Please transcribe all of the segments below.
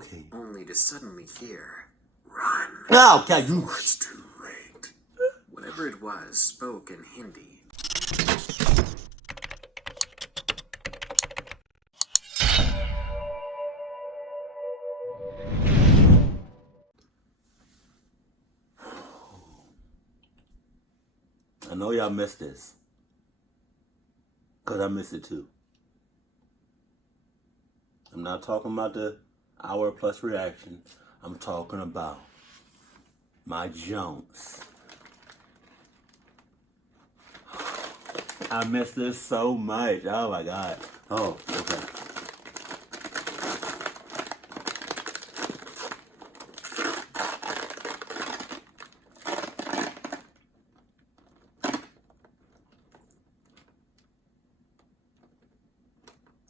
Okay. Only to suddenly hear, "Run." Oh, God, you... Before it's too late. Whatever it was spoke in Hindi. I know y'all missed this. Because I missed it too. I'm not talking about the hour plus reaction. I'm talking about my Jones. I miss this so much. Oh my God. Oh, okay.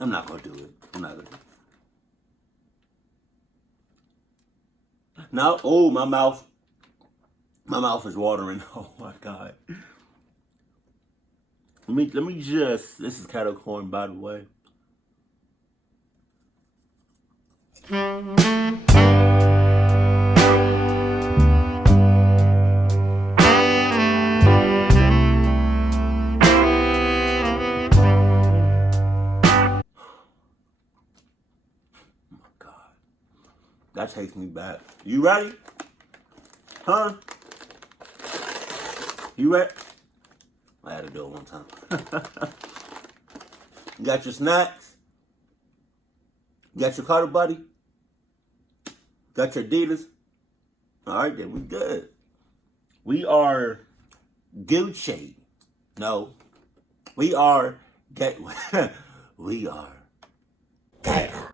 I'm not gonna do it. I'm not gonna do it. Now, oh, my mouth. My mouth is watering. Oh my God. Let me just. This is cattle corn, by the way. That takes me back. You ready? Huh? You ready? I had to do it one time. You got your snacks? You got your Carter buddy? Got your Adidas? Alright then, we good. We are Gucci. No. We are we are Gattor.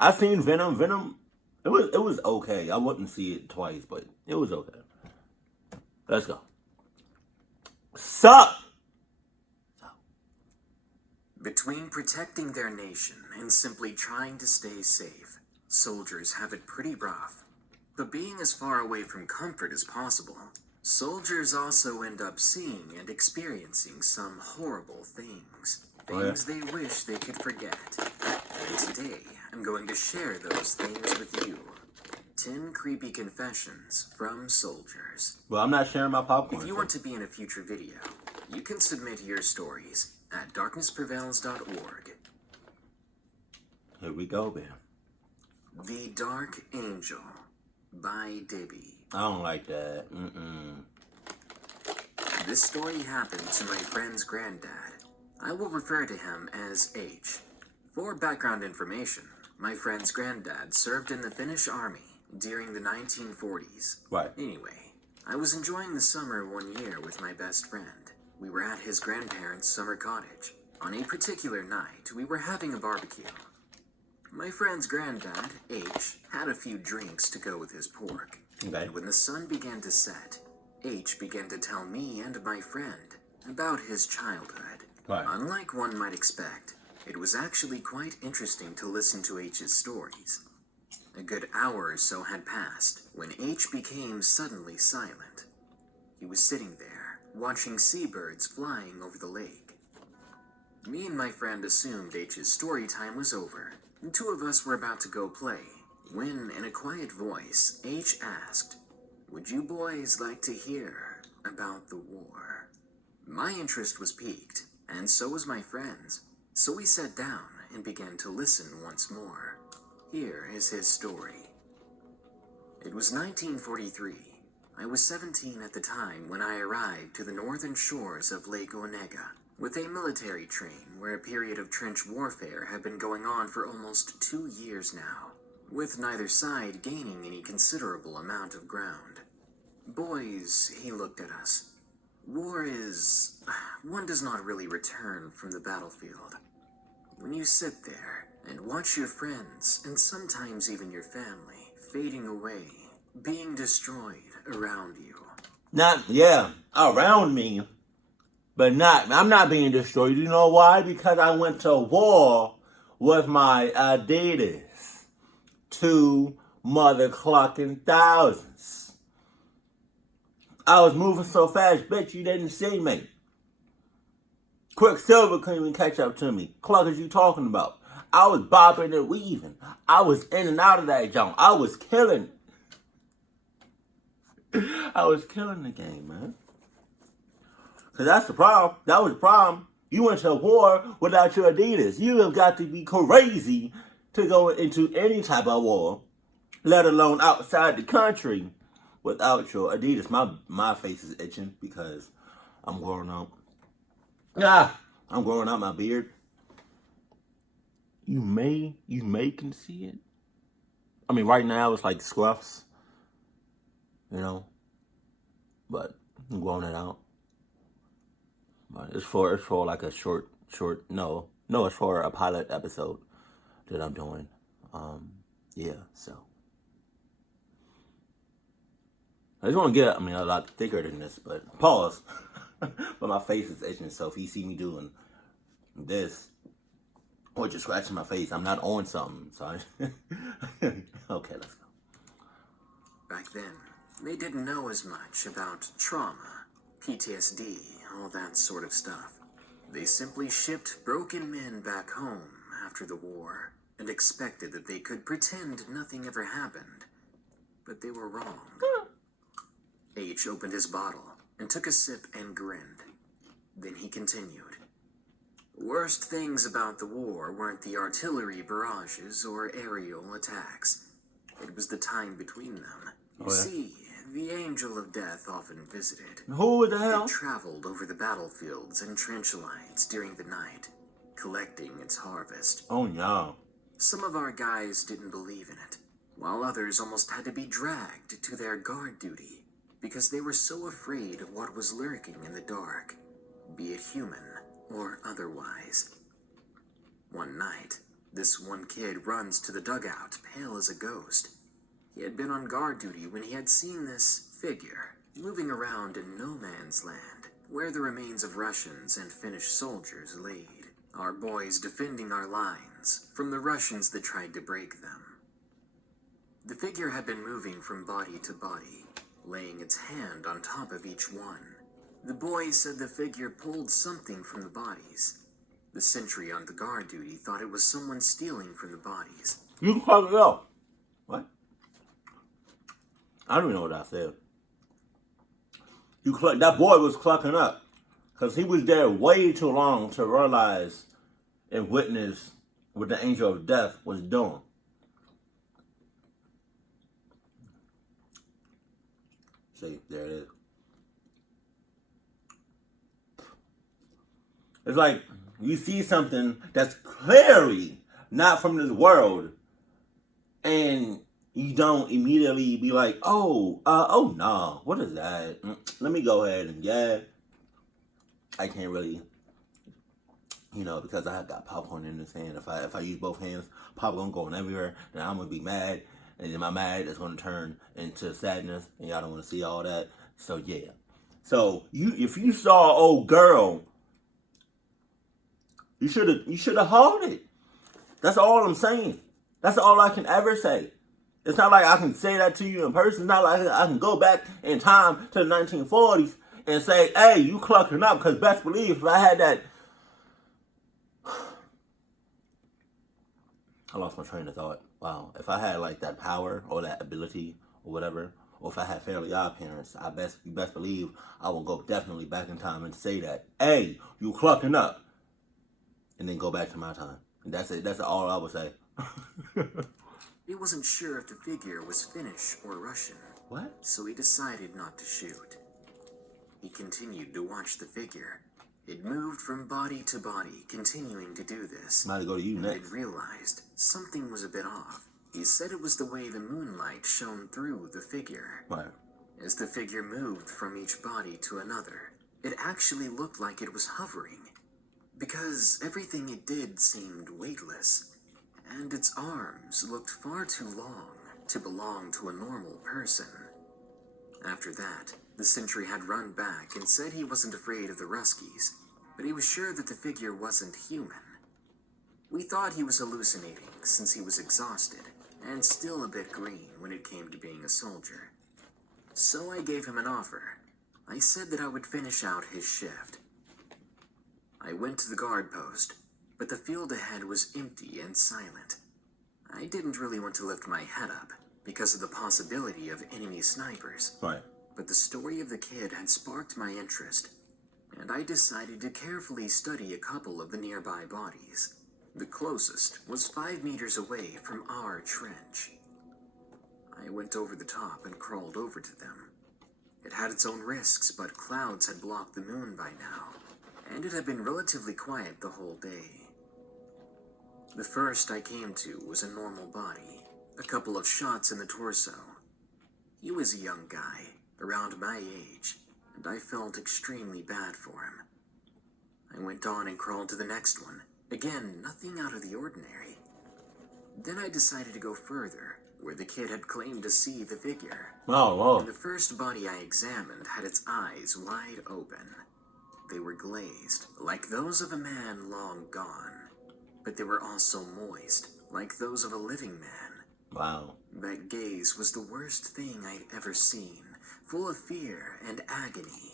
I seen Venom. Venom, it was okay. I wouldn't see it twice, but it was okay. Let's go. Sup? Between protecting their nation and simply trying to stay safe, soldiers have it pretty rough. But being as far away from comfort as possible, soldiers also end up seeing and experiencing some horrible things. Things they wish they could forget. And today, I'm going to share those things with you. 10 creepy confessions from soldiers. Well, I'm not sharing my popcorn. If you want to be in a future video, you can submit your stories at darknessprevails.org. Here we go, man. The Dark Angel by Debbie. I don't like that. This story happened to my friend's granddad. I will refer to him as H. For background information, my friend's granddad served in the Finnish army during the 1940s. Right. Anyway, I was enjoying the summer one year with my best friend. We were at his grandparents' summer cottage. On a particular night, we were having a barbecue. My friend's granddad, H, had a few drinks to go with his pork. Okay. And when the sun began to set, H began to tell me and my friend about his childhood. Right. Unlike one might expect, it was actually quite interesting to listen to H's stories. A good hour or so had passed when H became suddenly silent. He was sitting there, watching seabirds flying over the lake. Me and my friend assumed H's story time was over, and two of us were about to go play, when, in a quiet voice, H asked, "Would you boys like to hear about the war?" My interest was piqued, and so was my friend's, so we sat down and began to listen once more. Here is his story. It was 1943. I was 17 at the time when I arrived to the northern shores of Lake Onega with a military train where a period of trench warfare had been going on for almost 2 years now, with neither side gaining any considerable amount of ground. "Boys," he looked at us. "War is... one does not really return from the battlefield. When you sit there and watch your friends, and sometimes even your family, fading away, being destroyed around you." Around me. But I'm not being destroyed. You know why? Because I went to war with my Adidas. 2 mother clucking thousands. I was moving so fast, bitch, you didn't see me. Quicksilver couldn't even catch up to me. Cluckers you talking about? I was bopping and weaving. I was in and out of that junk. I was killing. I was killing the game, man. Because that's the problem. That was the problem. You went to war without your Adidas. You have got to be crazy to go into any type of war, let alone outside the country, without your Adidas. My face is itching because I'm growing up. I'm growing out my beard. You may can see it. I mean, right now it's like scruffs, you know, but I'm growing it out. But it's for like a short. No, it's for a pilot episode that I'm doing. Yeah, so I just want to get, a lot thicker than this, but pause. But my face is itching, so if you see me doing this or just scratching my face, I'm not on something. So okay, let's go. Back then, they didn't know as much about trauma, PTSD, all that sort of stuff. They simply shipped broken men back home after the war and expected that they could pretend nothing ever happened. But they were wrong. H opened his bottle and took a sip and grinned. Then he continued. Worst things about the war weren't the artillery barrages or aerial attacks. It was the time between them. You see, the angel of death often visited. Who the hell? It traveled over the battlefields and trench lines during the night, collecting its harvest. Oh, no. Some of our guys didn't believe in it, while others almost had to be dragged to their guard duty because they were so afraid of what was lurking in the dark, be it human or otherwise. One night, this one kid runs to the dugout, pale as a ghost. He had been on guard duty when he had seen this figure moving around in no man's land, where the remains of Russians and Finnish soldiers laid. Our boys defending our lines from the Russians that tried to break them. The figure had been moving from body to body, laying its hand on top of each one. The boys said the figure pulled something from the bodies. The sentry on the guard duty thought it was someone stealing from the bodies. You can fuck it up. What? I don't even know what I said. That boy was clucking up because he was there way too long to realize and witness what the angel of death was doing. See, there it is. It's like you see something that's clearly not from this world, and you don't immediately be like, oh no, what is that? Let me go ahead and I can't really, because I got popcorn in this hand. If I use both hands, popcorn going everywhere, then I'm gonna be mad, and then my mad is gonna turn into sadness, and y'all don't want to see all that. So yeah. So if you saw an old girl, you should have hauled it. That's all I'm saying. That's all I can ever say. It's not like I can say that to you in person. It's not like I can go back in time to the 1940s and say, hey, you clucking up, because best believe if I had that... I lost my train of thought. Wow. If I had like that power or that ability or whatever, or if I had Fairly Odd Parents, you best believe I will go definitely back in time and say that, hey, you clucking up. And then go back to my time. And that's it. That's all I would say. He wasn't sure if the figure was Finnish or Russian. What? So he decided not to shoot. He continued to watch the figure. It moved from body to body, continuing to do this. Might go to you next. And realized something was a bit off. He said it was the way the moonlight shone through the figure. Right. As the figure moved from each body to another, it actually looked like it was hovering. Because everything it did seemed weightless, and its arms looked far too long to belong to a normal person. After that, the sentry had run back and said he wasn't afraid of the Ruskies, but he was sure that the figure wasn't human. We thought he was hallucinating since he was exhausted, and still a bit green when it came to being a soldier. So I gave him an offer. I said that I would finish out his shift. I went to the guard post, but the field ahead was empty and silent. I didn't really want to lift my head up because of the possibility of enemy snipers. Right. But the story of the kid had sparked my interest, and I decided to carefully study a couple of the nearby bodies. The closest was 5 meters away from our trench. I went over the top and crawled over to them. It had its own risks, but clouds had blocked the moon by now, and it had been relatively quiet the whole day. The first I came to was a normal body, a couple of shots in the torso. He was a young guy, around my age, and I felt extremely bad for him. I went on and crawled to the next one. Again, nothing out of the ordinary. Then I decided to go further, where the kid had claimed to see the figure. Oh. And the first body I examined had its eyes wide open. They were glazed, like those of a man long gone. But they were also moist, like those of a living man. Wow. That gaze was the worst thing I'd ever seen, full of fear and agony.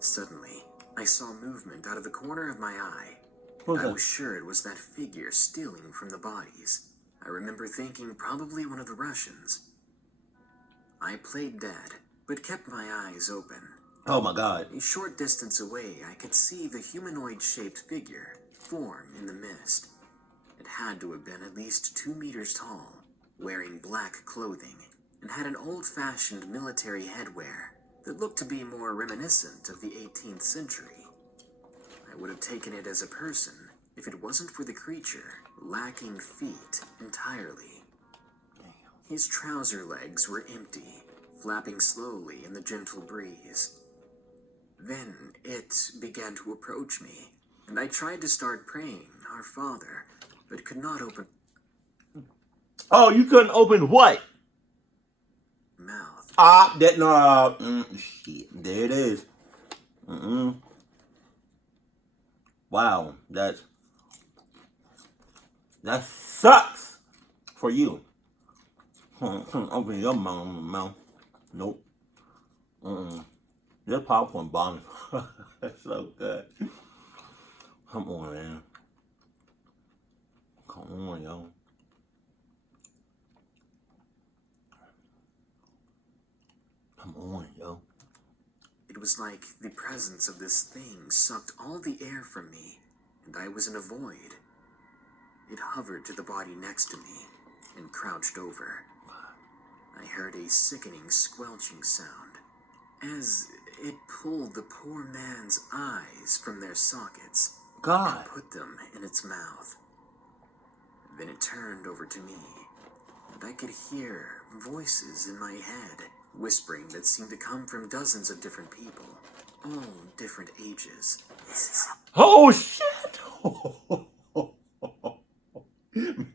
Suddenly, I saw movement out of the corner of my eye. I was sure it was that figure stealing from the bodies. I remember thinking probably one of the Russians. I played dead, but kept my eyes open. Oh my God. A short distance away, I could see the humanoid-shaped figure form in the mist. It had to have been at least 2 meters tall, wearing black clothing, and had an old-fashioned military headwear that looked to be more reminiscent of the 18th century. I would have taken it as a person if it wasn't for the creature lacking feet entirely. His trouser legs were empty, flapping slowly in the gentle breeze. Then it began to approach me, and I tried to start praying, Our Father, but could not open... Oh, you couldn't open what? Mouth. Shit. There it is. Wow, that sucks for you. Open your mouth. Nope. Just popcorn bombs. That's so good. Come on, man. Come on, yo. Come on, yo. It was like the presence of this thing sucked all the air from me, and I was in a void. It hovered to the body next to me and crouched over. I heard a sickening squelching sound as it pulled the poor man's eyes from their sockets and put them in its mouth. Then it turned over to me, and I could hear voices in my head, whispering that seemed to come from dozens of different people, all different ages. Oh shit!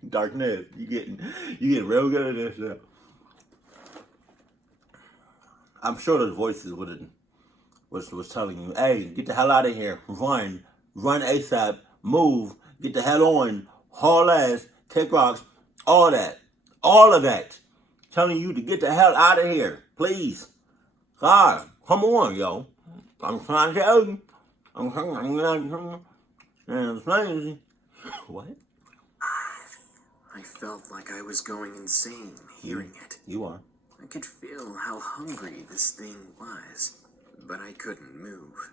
Darkness, you getting real good at this stuff. I'm sure those voices was telling you, hey, get the hell out of here, run ASAP, move, get the hell on, haul ass, kick rocks, all of that, telling you to get the hell out of here, please. God, come on, yo. I'm trying to tell you. I'm what? I felt like I was going insane hearing it. You are. I could feel how hungry this thing was, but I couldn't move.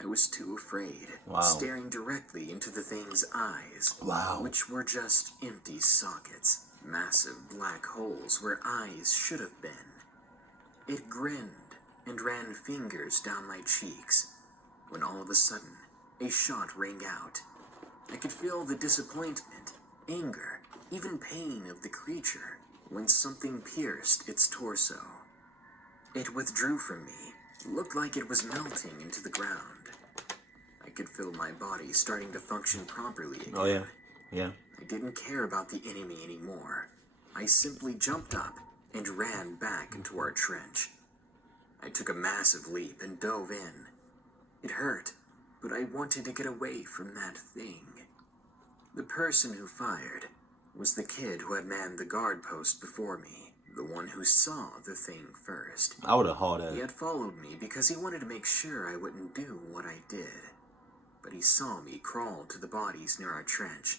I was too afraid, staring directly into the thing's eyes, which were just empty sockets, massive black holes where eyes should have been. It grinned and ran fingers down my cheeks, when all of a sudden, a shot rang out. I could feel the disappointment, anger, even pain of the creature when something pierced its torso. It withdrew from me, looked like it was melting into the ground. I could feel my body starting to function properly again. Oh yeah. I didn't care about the enemy anymore. I simply jumped up and ran back into our trench. I took a massive leap and dove in. It hurt, but I wanted to get away from that thing. The person who fired was the kid who had manned the guard post before me, the one who saw the thing first. I would have hauled at it. He had followed me because he wanted to make sure I wouldn't do what I did. but he saw me crawl to the bodies near our trench,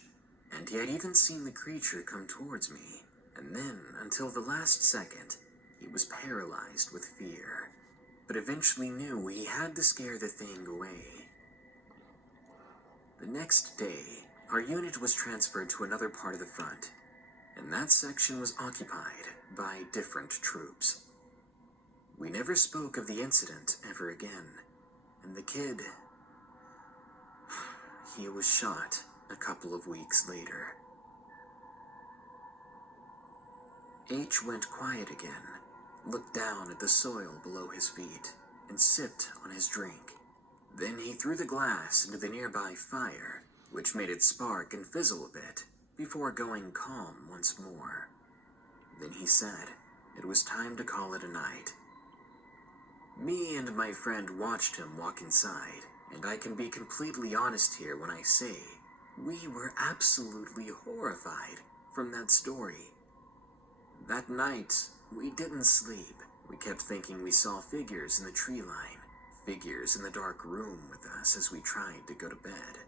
and he had even seen the creature come towards me, and then, until the last second, he was paralyzed with fear, but eventually knew he had to scare the thing away. The next day, our unit was transferred to another part of the front, and that section was occupied by different troops. We never spoke of the incident ever again, and the kid, he was shot a couple of weeks later. H went quiet again, looked down at the soil below his feet, and sipped on his drink. Then he threw the glass into the nearby fire, which made it spark and fizzle a bit, before going calm once more. Then he said it was time to call it a night. Me and my friend watched him walk inside, and I can be completely honest here when I say we were absolutely horrified from that story. That night, we didn't sleep. We kept thinking we saw figures in the tree line, figures in the dark room with us as we tried to go to bed.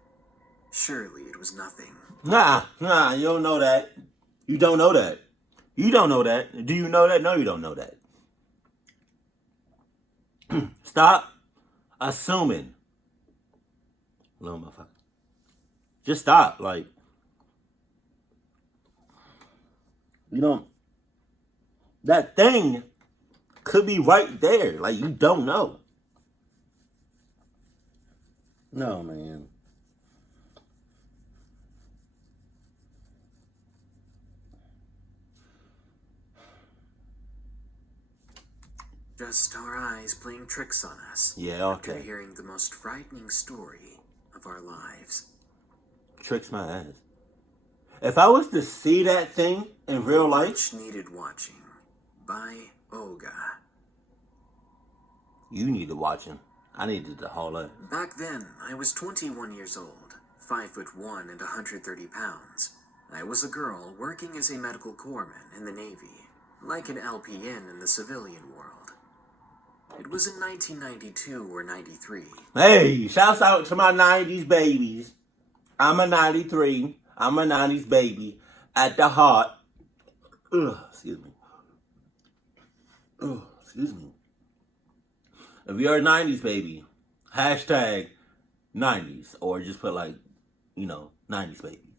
Surely it was nothing. Nah, you don't know that. You don't know that. You don't know that. Do you know that? No, you don't know that. Stop assuming. Little motherfucker. Just stop. Like, you don't. That thing could be right there. Like, you don't know. No, man. Just our eyes playing tricks on us. Yeah, okay. After hearing the most frightening story of our lives. Tricks my ass. If I was to see that thing in real life... Which needed watching by Olga. You need to watch him. I needed to haul up. Back then, I was 21 years old, 5'1" and 130 pounds. I was a girl working as a medical corpsman in the Navy, like an LPN in the civilian world. It was in 1992 or 93. Hey, shouts out to my 90s babies. I'm a 93. I'm a 90s baby. At the heart. Excuse me. Excuse me. If you're a 90s baby, hashtag 90s. Or just put like, 90s babies.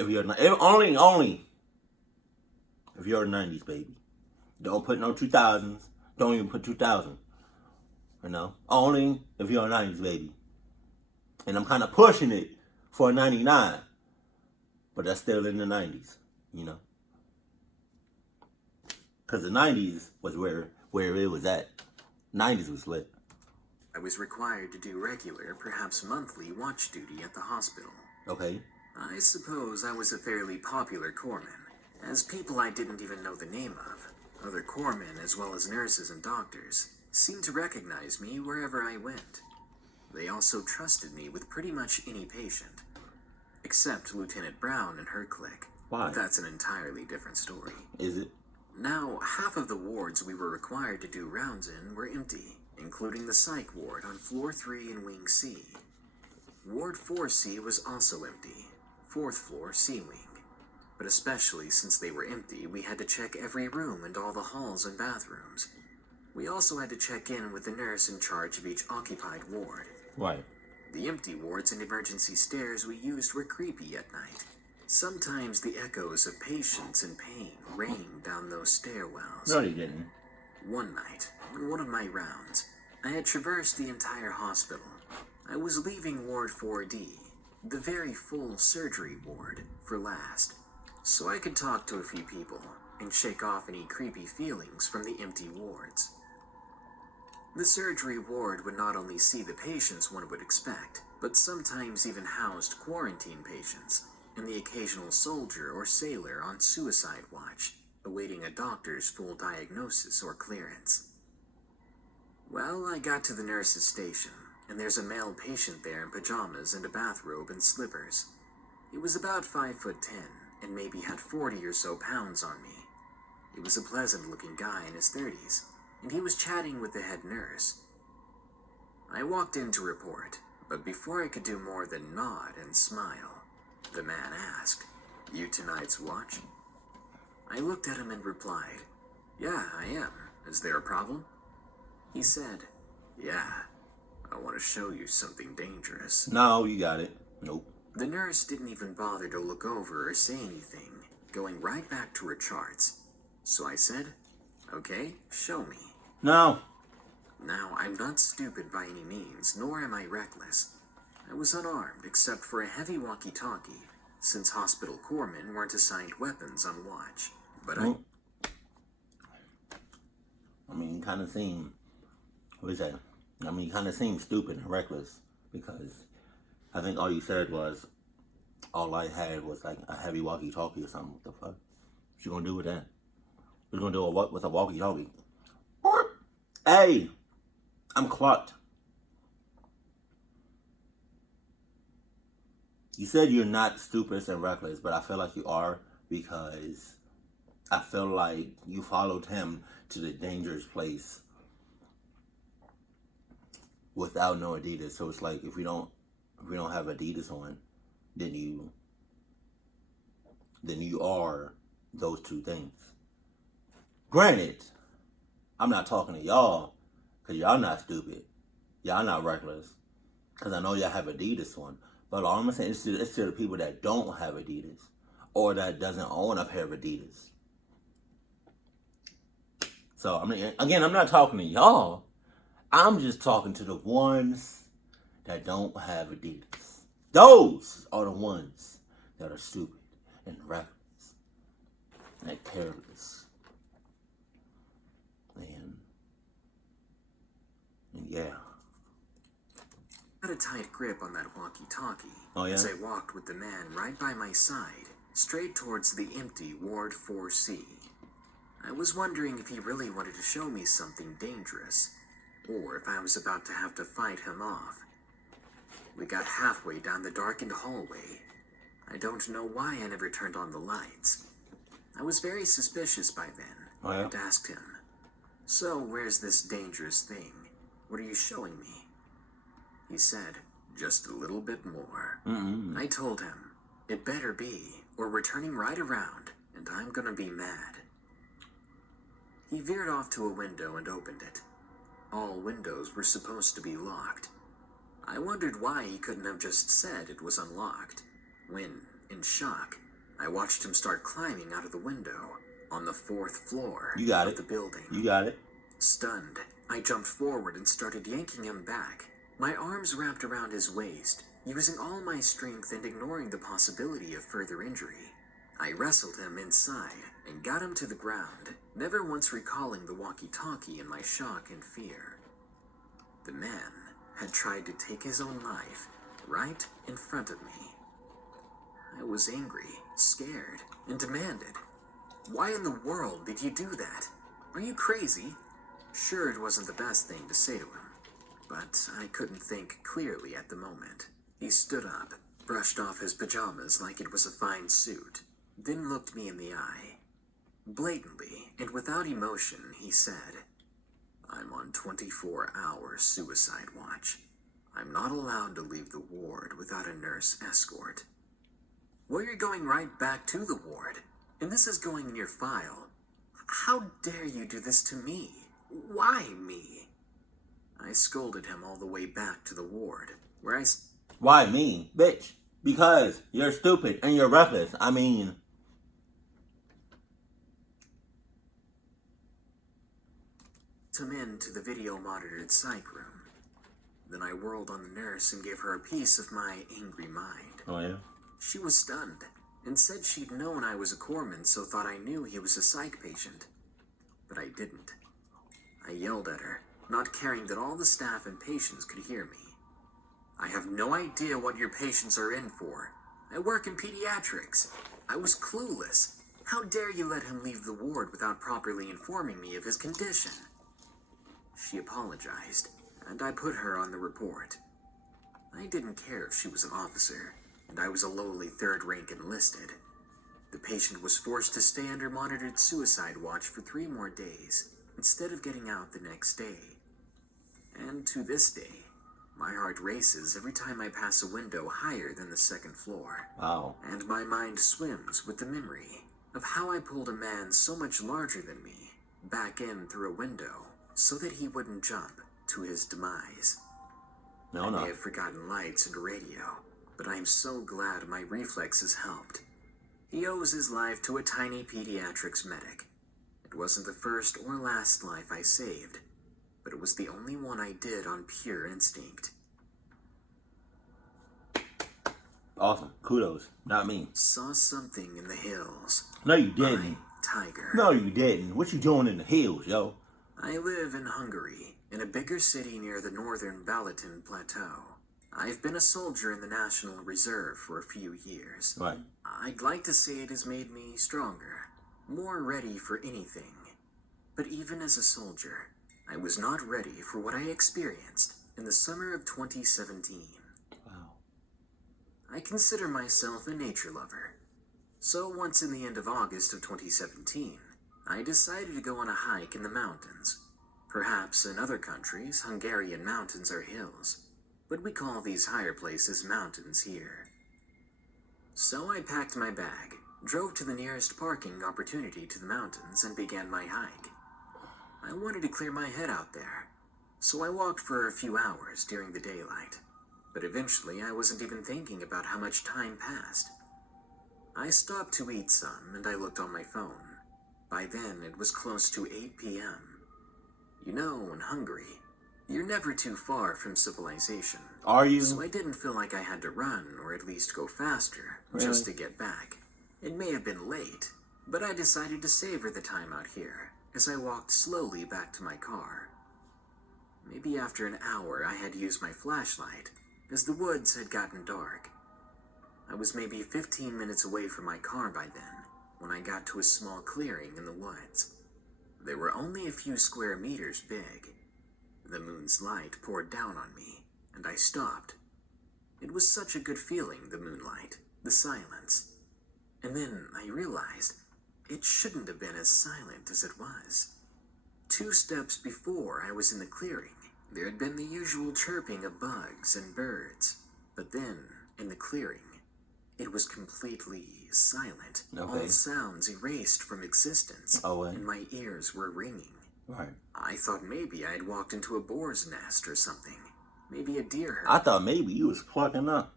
If you're only if you're a 90s baby. Don't put no 2000s. Don't even put 2000. Only if you're a 90s baby. And I'm kind of pushing it for a 99. But that's still in the 90s, Because the 90s was where it was at. 90s was lit. I was required to do regular, perhaps monthly, watch duty at the hospital. Okay. I suppose I was a fairly popular corpsman, as people I didn't even know the name of, other corpsmen as well as nurses and doctors, seemed to recognize me wherever I went. They also trusted me with pretty much any patient, except Lieutenant Brown and her clique. Why? But that's an entirely different story. Is it? Now, half of the wards we were required to do rounds in were empty, including the psych ward on floor 3 in Wing C. Ward 4C was also empty, 4th floor C Wing. But especially since they were empty, we had to check every room and all the halls and bathrooms. We also had to check in with the nurse in charge of each occupied ward. Right. The empty wards and emergency stairs we used were creepy at night. Sometimes the echoes of patients in pain rained down those stairwells. No, you didn't. One night, on one of my rounds, I had traversed the entire hospital. I was leaving Ward 4D, the very full surgery ward, for last, so I could talk to a few people and shake off any creepy feelings from the empty wards. The surgery ward would not only see the patients one would expect, but sometimes even housed quarantine patients, and the occasional soldier or sailor on suicide watch, awaiting a doctor's full diagnosis or clearance. Well, I got to the nurse's station, and there's a male patient there in pajamas and a bathrobe and slippers. He was about 5'10", and maybe had 40 or so pounds on me. He was a pleasant-looking guy in his 30s, and he was chatting with the head nurse. I walked in to report, But before I could do more than nod and smile, the man asked, "You tonight's watch?" I looked at him and replied, "Yeah, I am. Is there a problem?" He said, "Yeah, I want to show you something dangerous." No, you got it. Nope. The nurse didn't even bother to look over or say anything, going right back to her charts. So I said, "Okay, show me." No. Now, I'm not stupid by any means, nor am I reckless. I was unarmed except for a heavy walkie-talkie, since hospital corpsmen weren't assigned weapons on watch. But I mean, you kind of seem, what is that? I mean, you kind of seem stupid and reckless, because I think all you said was, all I had was like a heavy walkie-talkie or something. What the fuck? What you gonna do with that? What you gonna do with a walkie-talkie? Hey, I'm clucked. You said you're not stupid and reckless, but I feel like you are, because I feel like you followed him to the dangerous place without no Adidas. So it's like, if we don't have Adidas on, then you are those two things. Granted, I'm not talking to y'all, because y'all not stupid. Y'all not reckless. Because I know y'all have Adidas on. But all I'm saying is it's to the people that don't have Adidas, or that doesn't own a pair of Adidas. So, I mean, again, I'm not talking to y'all. I'm just talking to the ones that don't have Adidas. Those are the ones that are stupid and reckless and careless. And yeah. I had a tight grip on that walkie-talkie as I walked with the man right by my side, straight towards the empty Ward 4C. I was wondering if he really wanted to show me something dangerous, or if I was about to have to fight him off. We got halfway down the darkened hallway. I don't know why I never turned on the lights. I was very suspicious by then, and asked him, "So, where's this dangerous thing? What are you showing me?" He said, "Just a little bit more." I told him, "It better be, or we're turning right around, and I'm gonna be mad." He veered off to a window and opened it. All windows were supposed to be locked. I wondered why he couldn't have just said it was unlocked, when, in shock, I watched him start climbing out of the window on the 4th floor of the building. You got it. Stunned, I jumped forward and started yanking him back, my arms wrapped around his waist, using all my strength and ignoring the possibility of further injury. I wrestled him inside and got him to the ground, never once recalling the walkie-talkie in my shock and fear. The man had tried to take his own life right in front of me. I was angry, scared, and demanded, "Why in the world did you do that? Are you crazy?" Sure, it wasn't the best thing to say to him, but I couldn't think clearly at the moment. He stood up, brushed off his pajamas like it was a fine suit, then looked me in the eye. Blatantly and without emotion, he said, "I'm on 24-hour suicide watch. I'm not allowed to leave the ward without a nurse escort." "Well, you're going right back to the ward, and this is going in your file. How dare you do this to me? Why me?" I scolded him all the way back to the ward, where Why me? Bitch. Because you're stupid and you're reckless. I mean... him into the video-monitored psych room. Then I whirled on the nurse and gave her a piece of my angry mind. Oh, yeah? She was stunned, and said she'd known I was a corpsman, so thought I knew he was a psych patient. But I didn't. I yelled at her, not caring that all the staff and patients could hear me. "I have no idea what your patients are in for. I work in pediatrics. I was clueless. How dare you let him leave the ward without properly informing me of his condition?" She apologized, and I put her on the report. I didn't care if she was an officer, and I was a lowly third-rank enlisted. The patient was forced to stay under monitored suicide watch for 3 more days, instead of getting out the next day. And to this day, My heart races every time I pass a window higher than the second floor. Wow. And my mind swims with the memory of how I pulled a man so much larger than me back in through a window so that he wouldn't jump to his demise. No, I no. may have forgotten lights and radio, but I'm so glad my reflexes helped. He owes his life to a tiny pediatrics medic. It wasn't the first or last life I saved, but it was the only one I did on pure instinct. Awesome. Kudos. Not me. Saw something in the hills. No, you didn't. Tiger. No, you didn't. What you doing in the hills, yo? I live in Hungary, in a bigger city near the northern Balaton Plateau. I've been a soldier in the National Reserve for a few years. Right. I'd like to say it has made me stronger, more ready for anything. But even as a soldier, I was not ready for what I experienced in the summer of 2017. Wow. I consider myself a nature lover. So once in the end of August of 2017, I decided to go on a hike in the mountains. Perhaps in other countries, Hungarian mountains are hills, but we call these higher places mountains here. So I packed my bag, drove to the nearest parking opportunity to the mountains, and began my hike. I wanted to clear my head out there, so I walked for a few hours during the daylight. But eventually I wasn't even thinking about how much time passed. I stopped to eat some, and I looked on my phone. By then, it was close to 8 p.m. You know, in Hungary, you're never too far from civilization. Are you? So I didn't feel like I had to run, or at least go faster, just to get back. It may have been late, but I decided to savor the time out here, as I walked slowly back to my car. Maybe after an hour I had used my flashlight, as the woods had gotten dark. I was maybe 15 minutes away from my car by then, when I got to a small clearing in the woods. They were only a few square meters big. The moon's light poured down on me, and I stopped. It was such a good feeling, the moonlight, the silence. And then I realized it shouldn't have been as silent as it was. 2 steps before I was in the clearing, there had been the usual chirping of bugs and birds. But then, in the clearing, it was completely silent. Okay. All sounds erased from existence, and my ears were ringing. Right. I thought maybe I had walked into a boar's nest or something. Maybe a deer herd. I thought maybe you was plucking up.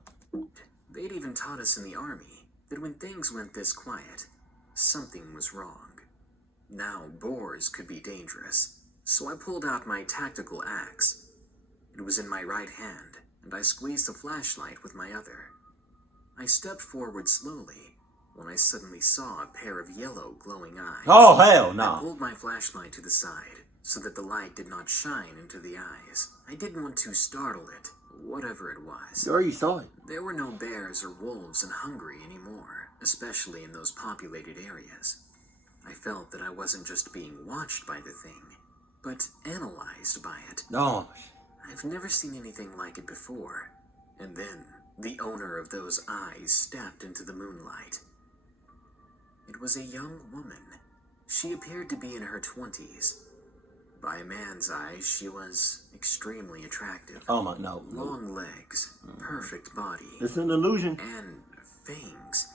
They'd even taught us in the army that when things went this quiet, something was wrong. Now, boars could be dangerous, so I pulled out my tactical axe. It was in my right hand, and I squeezed the flashlight with my other. I stepped forward slowly when I suddenly saw a pair of yellow glowing eyes. Oh, hell I no. pulled my flashlight to the side so that the light did not shine into the eyes. I didn't want to startle it, whatever it was. You already saw it. There were no bears or wolves in Hungary anymore, especially in those populated areas. I felt that I wasn't just being watched by the thing, but analyzed by it. No. I've never seen anything like it before. And then, the owner of those eyes stepped into the moonlight. It was a young woman. She appeared to be in her 20s. By a man's eyes, she was extremely attractive. Oh my, no. Long legs, perfect body, It's an illusion. and fangs.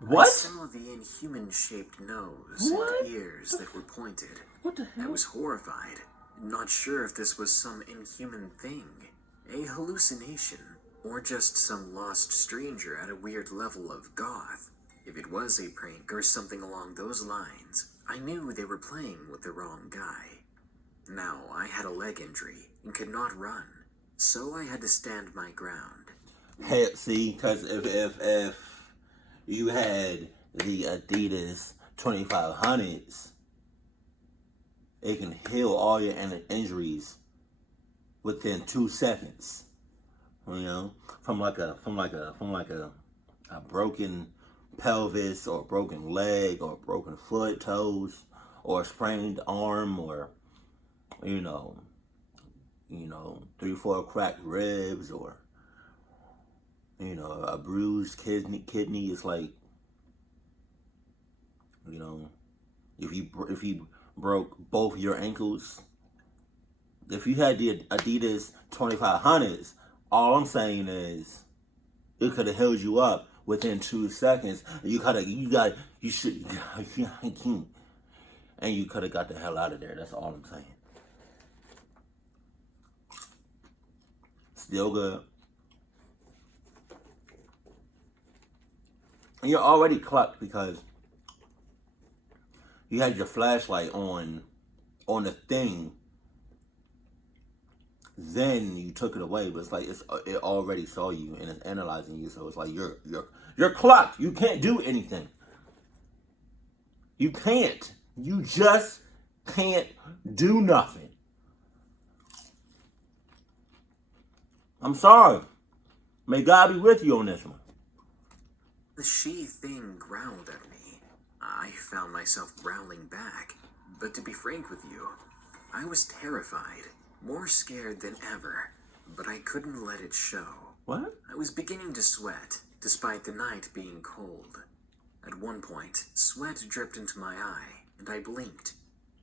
What? I saw the inhuman-shaped nose What? and ears that were pointed. What the I hell? was horrified, not sure if this was some inhuman thing, a hallucination, or just some lost stranger at a weird level of goth. If it was a prank or something along those lines, I knew they were playing with the wrong guy. Now, I had a leg injury and could not run, so I had to stand my ground. Hey, see, because if you had the Adidas 2500s, it can heal all your injuries within 2 seconds. You know, from like a broken pelvis or broken leg or broken foot, toes, or a sprained arm, or you know, 3-4 cracked ribs, or a bruised kidney. Is like, if you broke both your ankles. If you had the Adidas 2500s, All I'm saying is, it could have held you up within 2 seconds. You should, and you could have got the hell out of there. That's all I'm saying. Still good. And you're already clucked because you had your flashlight on the thing. Then you took it away, but it's like it already saw you and it's analyzing you. So it's like you're clucked. You can't do anything. You can't. You just can't do nothing. I'm sorry. May God be with you on this one. The she thing growled at me. I found myself growling back. But to be frank with you, I was terrified. More scared than ever, but I couldn't let it show. What? I was beginning to sweat, despite the night being cold. At one point, sweat dripped into my eye, and I blinked.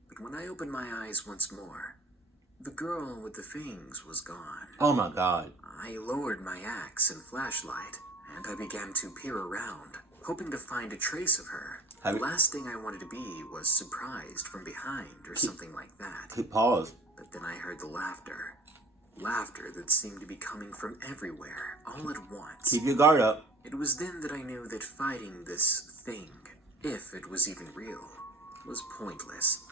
But when I opened my eyes once more, the girl with the fangs was gone. Oh my God. I lowered my axe and flashlight, and I began to peer around, hoping to find a trace of her. The last thing I wanted to be was surprised from behind or something like that. Pause. But then I heard the laughter. Laughter that seemed to be coming from everywhere, all at once. Keep your guard up. It was then that I knew that fighting this thing, if it was even real, was pointless.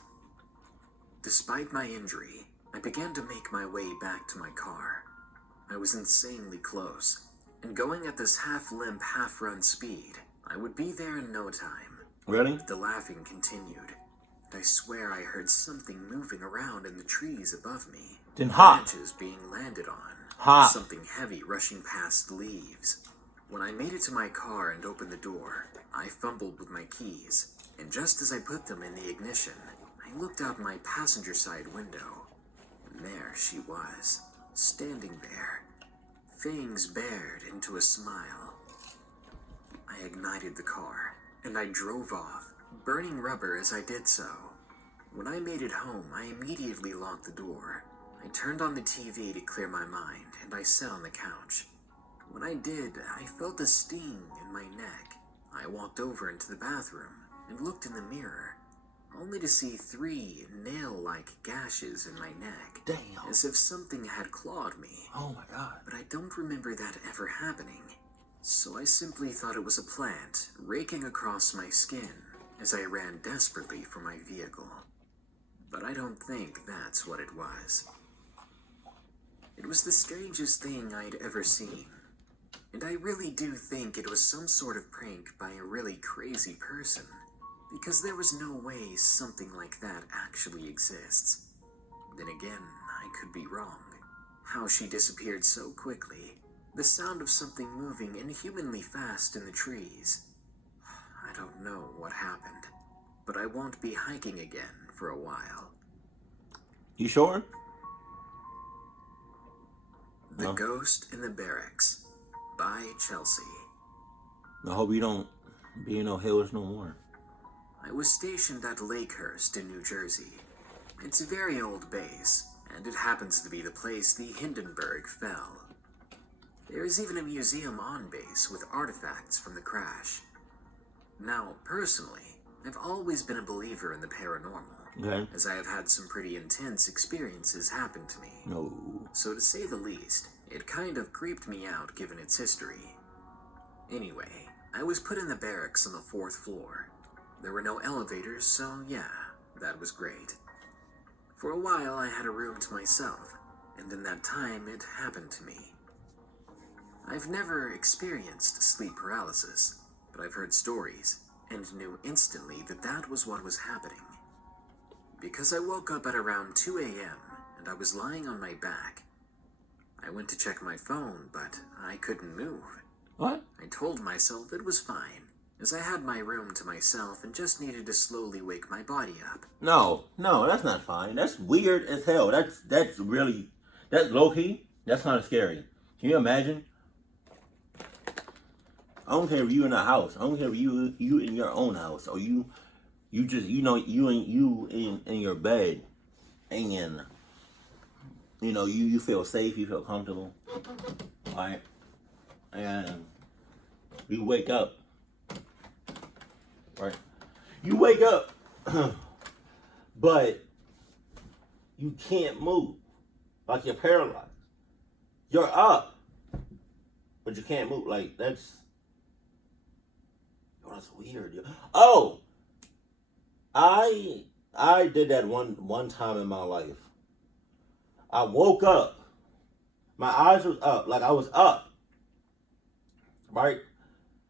Despite my injury, I began to make my way back to my car. I was insanely close, and going at this half-limp, half-run speed, I would be there in no time. Really? The laughing continued. I swear I heard something moving around in the trees above me. Then hop. Branches being landed on. Hop. Something heavy rushing past leaves. When I made it to my car and opened the door, I fumbled with my keys, and just as I put them in the ignition, I looked out my passenger side window, and there she was, standing there, fangs bared into a smile. I ignited the car, and I drove off, burning rubber as I did so. When I made it home, I immediately locked the door. I turned on the TV to clear my mind, and I sat on the couch. When I did, I felt a sting in my neck. I walked over into the bathroom and looked in the mirror, only to see 3 nail-like gashes in my neck. Damn. As if something had clawed me. Oh my God. But I don't remember that ever happening. So I simply thought it was a plant raking across my skin as I ran desperately for my vehicle. But I don't think that's what it was. It was the strangest thing I'd ever seen. And I really do think it was some sort of prank by a really crazy person, because there was no way something like that actually exists. Then again, I could be wrong. How she disappeared so quickly, the sound of something moving inhumanly fast in the trees. I don't know what happened, but I won't be hiking again for a while. You sure? The No. Ghost in the Barracks by Chelsea. I hope you don't be in no hills no more. I was stationed at Lakehurst in New Jersey. It's a very old base, and it happens to be the place the Hindenburg fell. There is even a museum on base with artifacts from the crash. Now, personally, I've always been a believer in the paranormal, Okay. as I have had some pretty intense experiences happen to me. No. So to say the least, it kind of creeped me out given its history. Anyway, I was put in the barracks on the 4th floor. There were no elevators, so yeah, that was great. For a while I had a room to myself, and in that time it happened to me. I've never experienced sleep paralysis, but I've heard stories, and knew instantly that that was what was happening. Because I woke up at around 2 a.m., and I was lying on my back. I went to check my phone, but I couldn't move. What? I told myself it was fine, as I had my room to myself and just needed to slowly wake my body up. No, that's not fine. That's weird as hell. That's low-key. That's kind of scary. Can you imagine? I don't care if you in a house. I don't care if you in your own house, or you just, you in your bed, and you feel safe, you feel comfortable, right? And you wake up, right? You wake up, but you can't move. Like you're paralyzed. You're up, but you can't move. Like that's weird. Oh, I did that one time in my life. I woke up. My eyes was up, like I was up, right?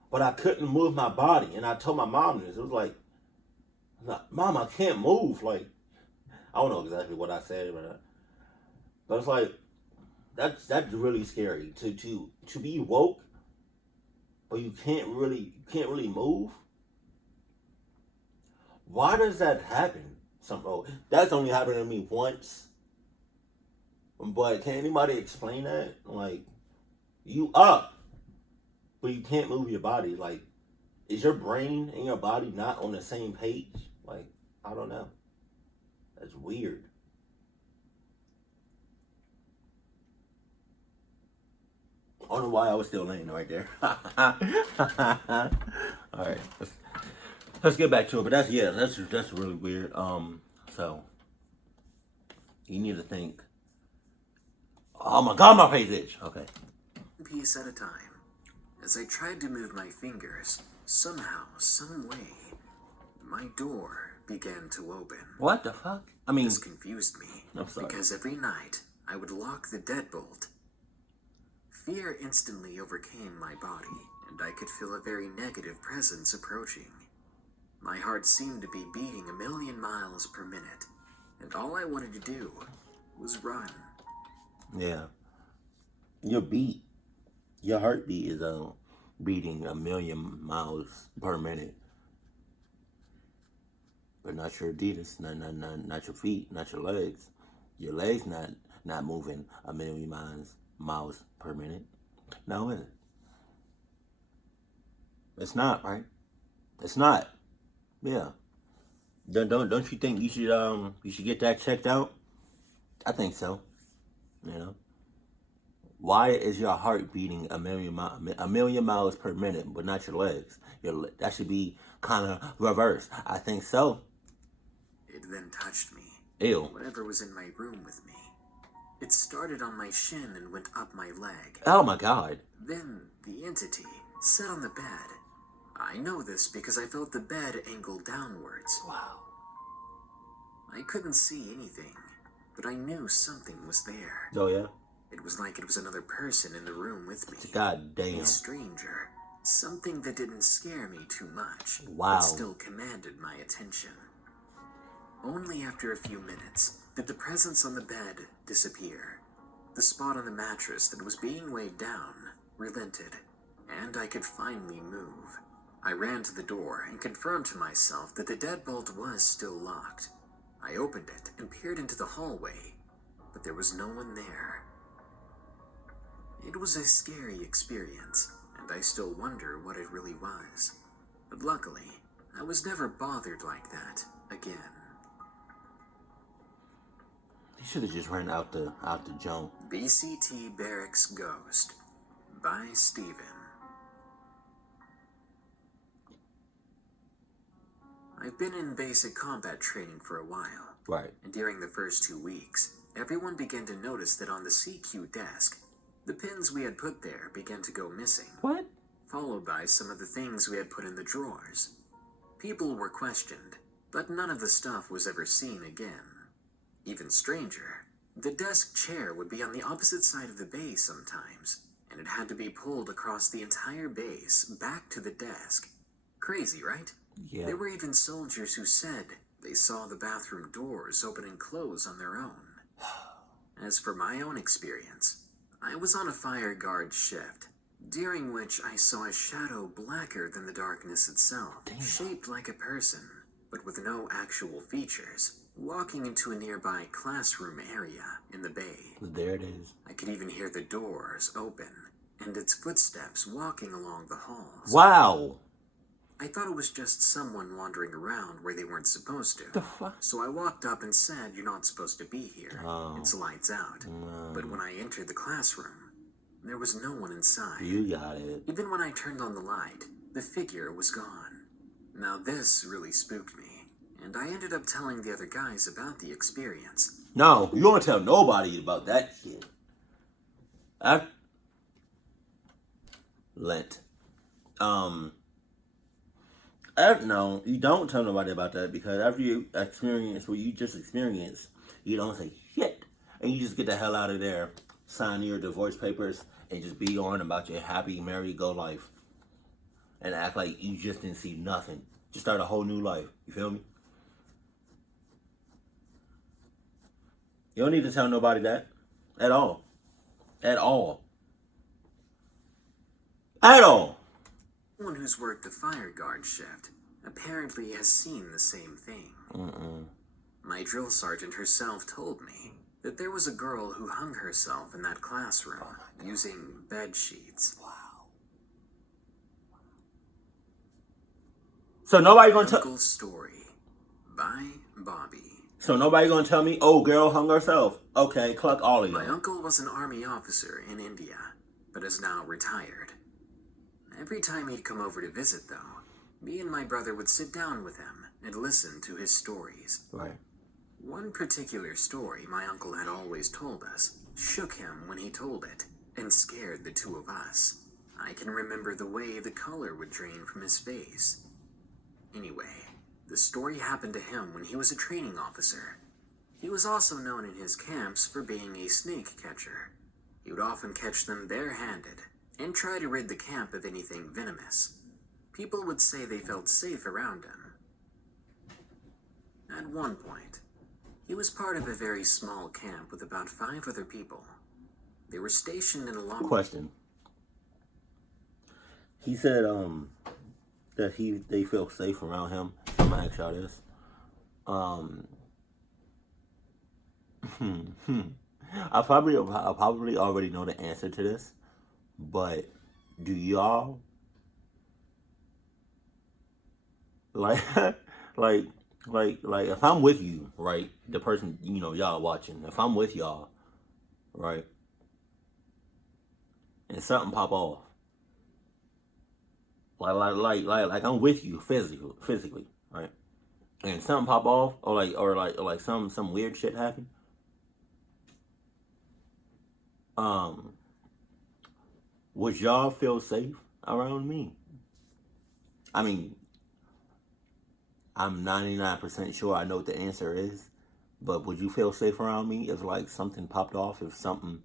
But I couldn't move my body, and I told my mom this. It was like, Mom, I can't move. Like, I don't know exactly what I said, but it's like that's really scary to be woke, but you can't really move. Why does that happen? That's only happened to me once. But can anybody explain that? Like, you up, but you can't move your body. Like, is your brain and your body not on the same page? Like, I don't know. That's weird. I don't know why I was still laying right there. All right, let's get back to it. But that's really weird. So you need to think. Oh my God, my face itch. Okay. Piece at a time. As I tried to move my fingers, somehow, some way, my door began to open. What the fuck? I mean, this confused me. I'm sorry. Because every night I would lock the deadbolt. Fear instantly overcame my body, and I could feel a very negative presence approaching. My heart seemed to be beating 1,000,000 miles per minute, and all I wanted to do was run. Yeah. Your heartbeat is beating 1,000,000 miles per minute. But not your Adidas, not your feet, not your legs. Your legs not moving 1,000,000 miles per minute. No, is it? It's not, right? It's not. Yeah. Don't you think you should get that checked out? I think so. Why is your heart beating 1,000,000 miles per minute, but not your legs? That should be kind of reversed. I think so. It then touched me. Ew. Whatever was in my room with me. It started on my shin and went up my leg. Oh my God. Then the entity sat on the bed. I know this because I felt the bed angle downwards. Wow. I couldn't see anything, but I knew something was there. Oh yeah? It was like it was another person in the room with me. God damn. A stranger. Something that didn't scare me too much, wow, but still commanded my attention. Only after a few minutes did the presence on the bed disappear. The spot on the mattress that was being weighed down relented, and I could finally move. I ran to the door and confirmed to myself that the deadbolt was still locked. I opened it and peered into the hallway, but there was no one there. It was a scary experience, and I still wonder what it really was. But luckily, I was never bothered like that again. You should have just ran out the jump. BCT Barracks Ghost by Steven. I've been in basic combat training for a while. Right. And during the first 2 weeks, everyone began to notice that on the CQ desk, the pins we had put there began to go missing. What? Followed by some of the things we had put in the drawers. People were questioned, but none of the stuff was ever seen again. Even stranger, the desk chair would be on the opposite side of the bay sometimes, and it had to be pulled across the entire base back to the desk. Crazy, right? Yeah. There were even soldiers who said they saw the bathroom doors open and close on their own. As for my own experience, I was on a fire guard shift, during which I saw a shadow blacker than the darkness itself, shaped like a person, but with no actual features, walking into a nearby classroom area in the bay. There it is. I could even hear the doors open, and its footsteps walking along the halls. Wow. I thought it was just someone wandering around where they weren't supposed to. The fuck? So I walked up and said, "You're not supposed to be here. Oh. It's lights out." But when I entered the classroom, there was no one inside. You got it. Even when I turned on the light, the figure was gone. Now this really spooked me, and I ended up telling the other guys about the experience. No, you don't tell nobody about that shit. No, you don't tell nobody about that, because after you experience what you just experienced, you don't say shit, and you just get the hell out of there, sign your divorce papers, and just be on about your happy merry-go life, and act like you just didn't see nothing. Just start a whole new life. You feel me? You don't need to tell nobody that at all. At all. At all. Someone who's worked the fire guard shift apparently has seen the same thing. My drill sergeant herself told me that there was a girl who hung herself in that classroom using bed sheets. Wow. So nobody gonna tell. Uncle's Story by Bobby. So nobody gonna tell me, oh, girl hung herself. Okay, cluck all of you. My uncle was an army officer in India, but is now retired. Every time he'd come over to visit, though, me and my brother would sit down with him and listen to his stories. Right. One particular story my uncle had always told us shook him when he told it and scared the two of us. I can remember the way the color would drain from his face. Anyway, the story happened to him when he was a training officer. He was also known in his camps for being a snake catcher. He would often catch them barehanded and try to rid the camp of anything venomous. People would say they felt safe around him. At one point, he was part of a very small camp with about 5 other people. They were stationed in a long... Question. He said that they feel safe around him. I'm gonna ask y'all this. I probably already know the answer to this, but do y'all like if I'm with you, right? The person, y'all watching, if I'm with y'all, right? And something pop off. Like I'm with you physically, right? And something pop off, or some weird shit happen. Would y'all feel safe around me? I mean, I'm 99% sure I know what the answer is, but would you feel safe around me if like something popped off, if something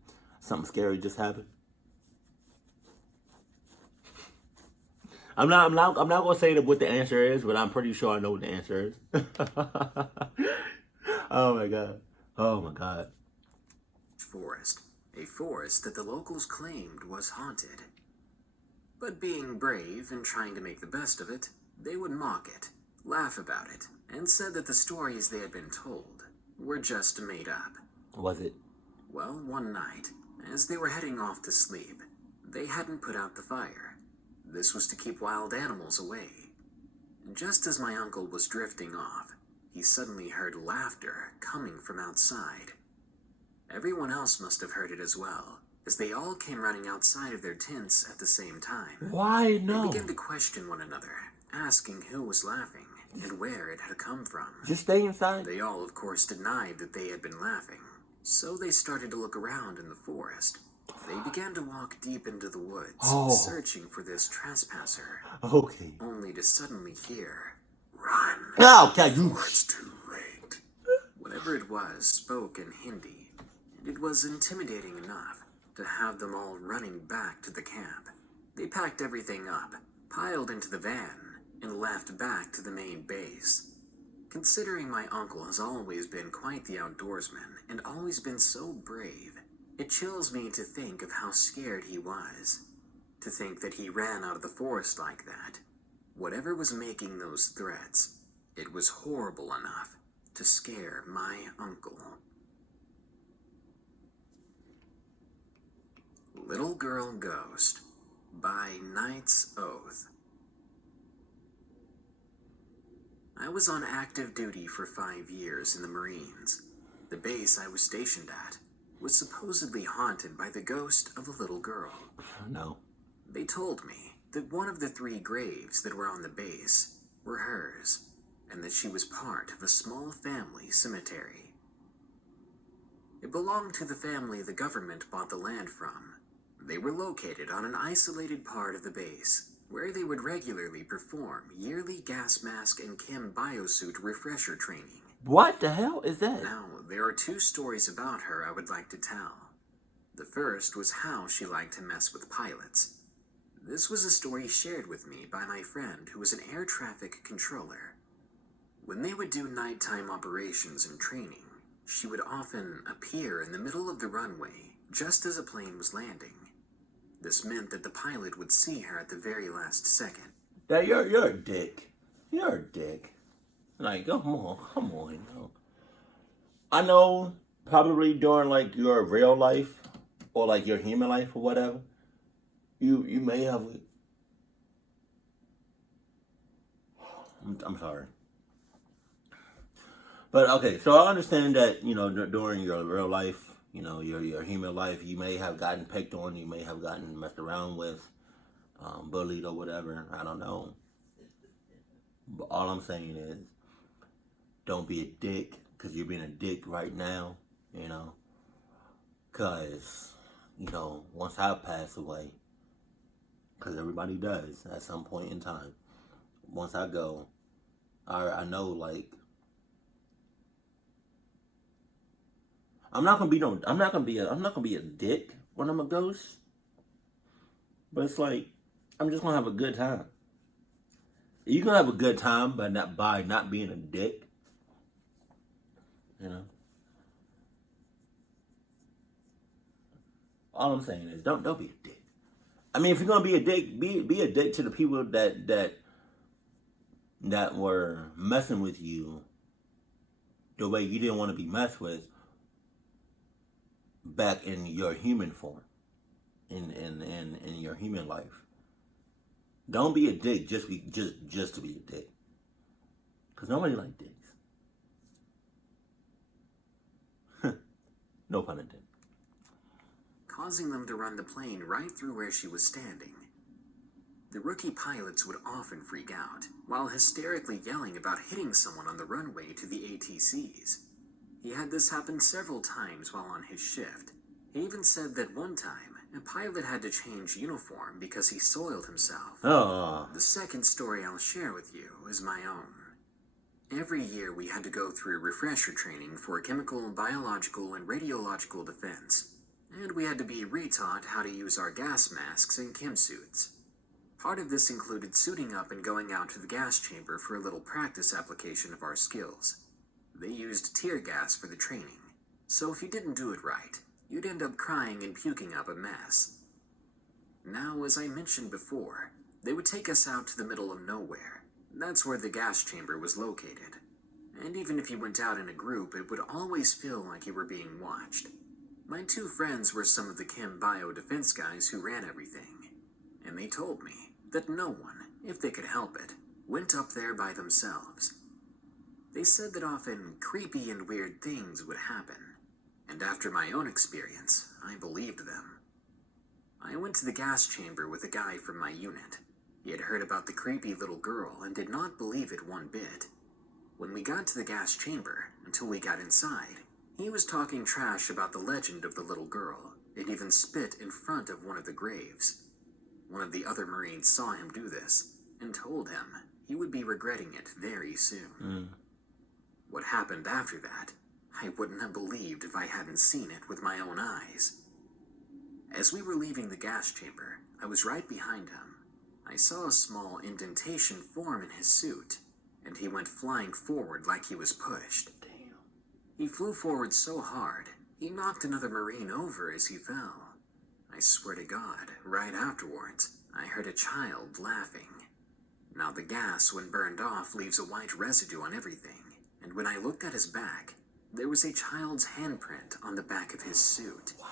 scary just happened? I'm not gonna say what the answer is, but I'm pretty sure I know what the answer is. Oh my god. Forest. A forest that the locals claimed was haunted. But being brave and trying to make the best of it, they would mock it, laugh about it, and said that the stories they had been told were just made up. Was it? Well, one night, as they were heading off to sleep, they hadn't put out the fire. This was to keep wild animals away. Just as my uncle was drifting off, he suddenly heard laughter coming from outside. Everyone else must have heard it as well, as they all came running outside of their tents at the same time. Why no? They began to question one another, asking who was laughing and where it had come from. Just stay inside. They all, of course, denied that they had been laughing, so they started to look around in the forest. They began to walk deep into the woods, searching for this trespasser. Okay. Only to suddenly hear, "Run! Okay, It's too late." Whatever it was spoke in Hindi, and it was intimidating enough to have them all running back to the camp. They packed everything up, piled into the van, and left back to the main base. Considering my uncle has always been quite the outdoorsman and always been so brave, it chills me to think of how scared he was. To think that he ran out of the forest like that. Whatever was making those threats, it was horrible enough to scare my uncle. Little Girl Ghost by Knight's Oath. I was on active duty for 5 years in the Marines. The base I was stationed at was supposedly haunted by the ghost of a little girl. No. They told me that one of the 3 graves that were on the base were hers, and that she was part of a small family cemetery. It belonged to the family the government bought the land from. They were located on an isolated part of the base, where they would regularly perform yearly gas mask and chem biosuit refresher training. What the hell is that? Now, there are 2 stories about her I would like to tell. The first was how she liked to mess with pilots. This was a story shared with me by my friend who was an air traffic controller. When they would do nighttime operations and training, she would often appear in the middle of the runway just as a plane was landing. This meant that the pilot would see her at the very last second. That you're a dick. You're a dick. Like, come on, you know. I know probably during like your real life or like your human life or whatever, you may have. I'm sorry. But okay, so I understand that, you know, during your real life, you know, your human life, you may have gotten picked on, you may have gotten messed around with, bullied or whatever. I don't know. But all I'm saying is, don't be a dick, because you're being a dick right now, you know. Because, you know, once I pass away, because everybody does at some point in time, once I go, I know, like, I'm not gonna be a dick when I'm a ghost. But it's like, I'm just gonna have a good time. You can have a good time by not being a dick. You know? All I'm saying is don't be a dick. I mean, if you're gonna be a dick, be a dick to the people that were messing with you the way you didn't want to be messed with back in your human form, in your human life. Don't be a dick just to be a dick, because nobody likes dicks. No pun intended. Causing them to run the plane right through where she was standing. The rookie pilots would often freak out, while hysterically yelling about hitting someone on the runway to the ATCs. He had this happen several times while on his shift. He even said that one time, a pilot had to change uniform because he soiled himself. Oh. The second story I'll share with you is my own. Every year we had to go through refresher training for chemical, biological, and radiological defense, and we had to be retaught how to use our gas masks and chem suits. Part of this included suiting up and going out to the gas chamber for a little practice application of our skills. They used tear gas for the training, so if you didn't do it right, you'd end up crying and puking up a mess. Now, as I mentioned before, they would take us out to the middle of nowhere. That's where the gas chamber was located. And even if you went out in a group, it would always feel like you were being watched. My 2 friends were some of the chem bio defense guys who ran everything, and they told me that no one, if they could help it, went up there by themselves. They said that often creepy and weird things would happen, and after my own experience, I believed them. I went to the gas chamber with a guy from my unit. He had heard about the creepy little girl and did not believe it one bit. When we got to the gas chamber, until we got inside, he was talking trash about the legend of the little girl. It even spit in front of one of the graves. One of the other Marines saw him do this and told him he would be regretting it very soon. What happened after that, I wouldn't have believed if I hadn't seen it with my own eyes. As we were leaving the gas chamber, I was right behind him. I saw a small indentation form in his suit, and he went flying forward like he was pushed. Damn. He flew forward so hard, he knocked another Marine over as he fell. I swear to God, right afterwards, I heard a child laughing. Now the gas, when burned off, leaves a white residue on everything, and when I looked at his back, there was a child's handprint on the back of his suit. Wow.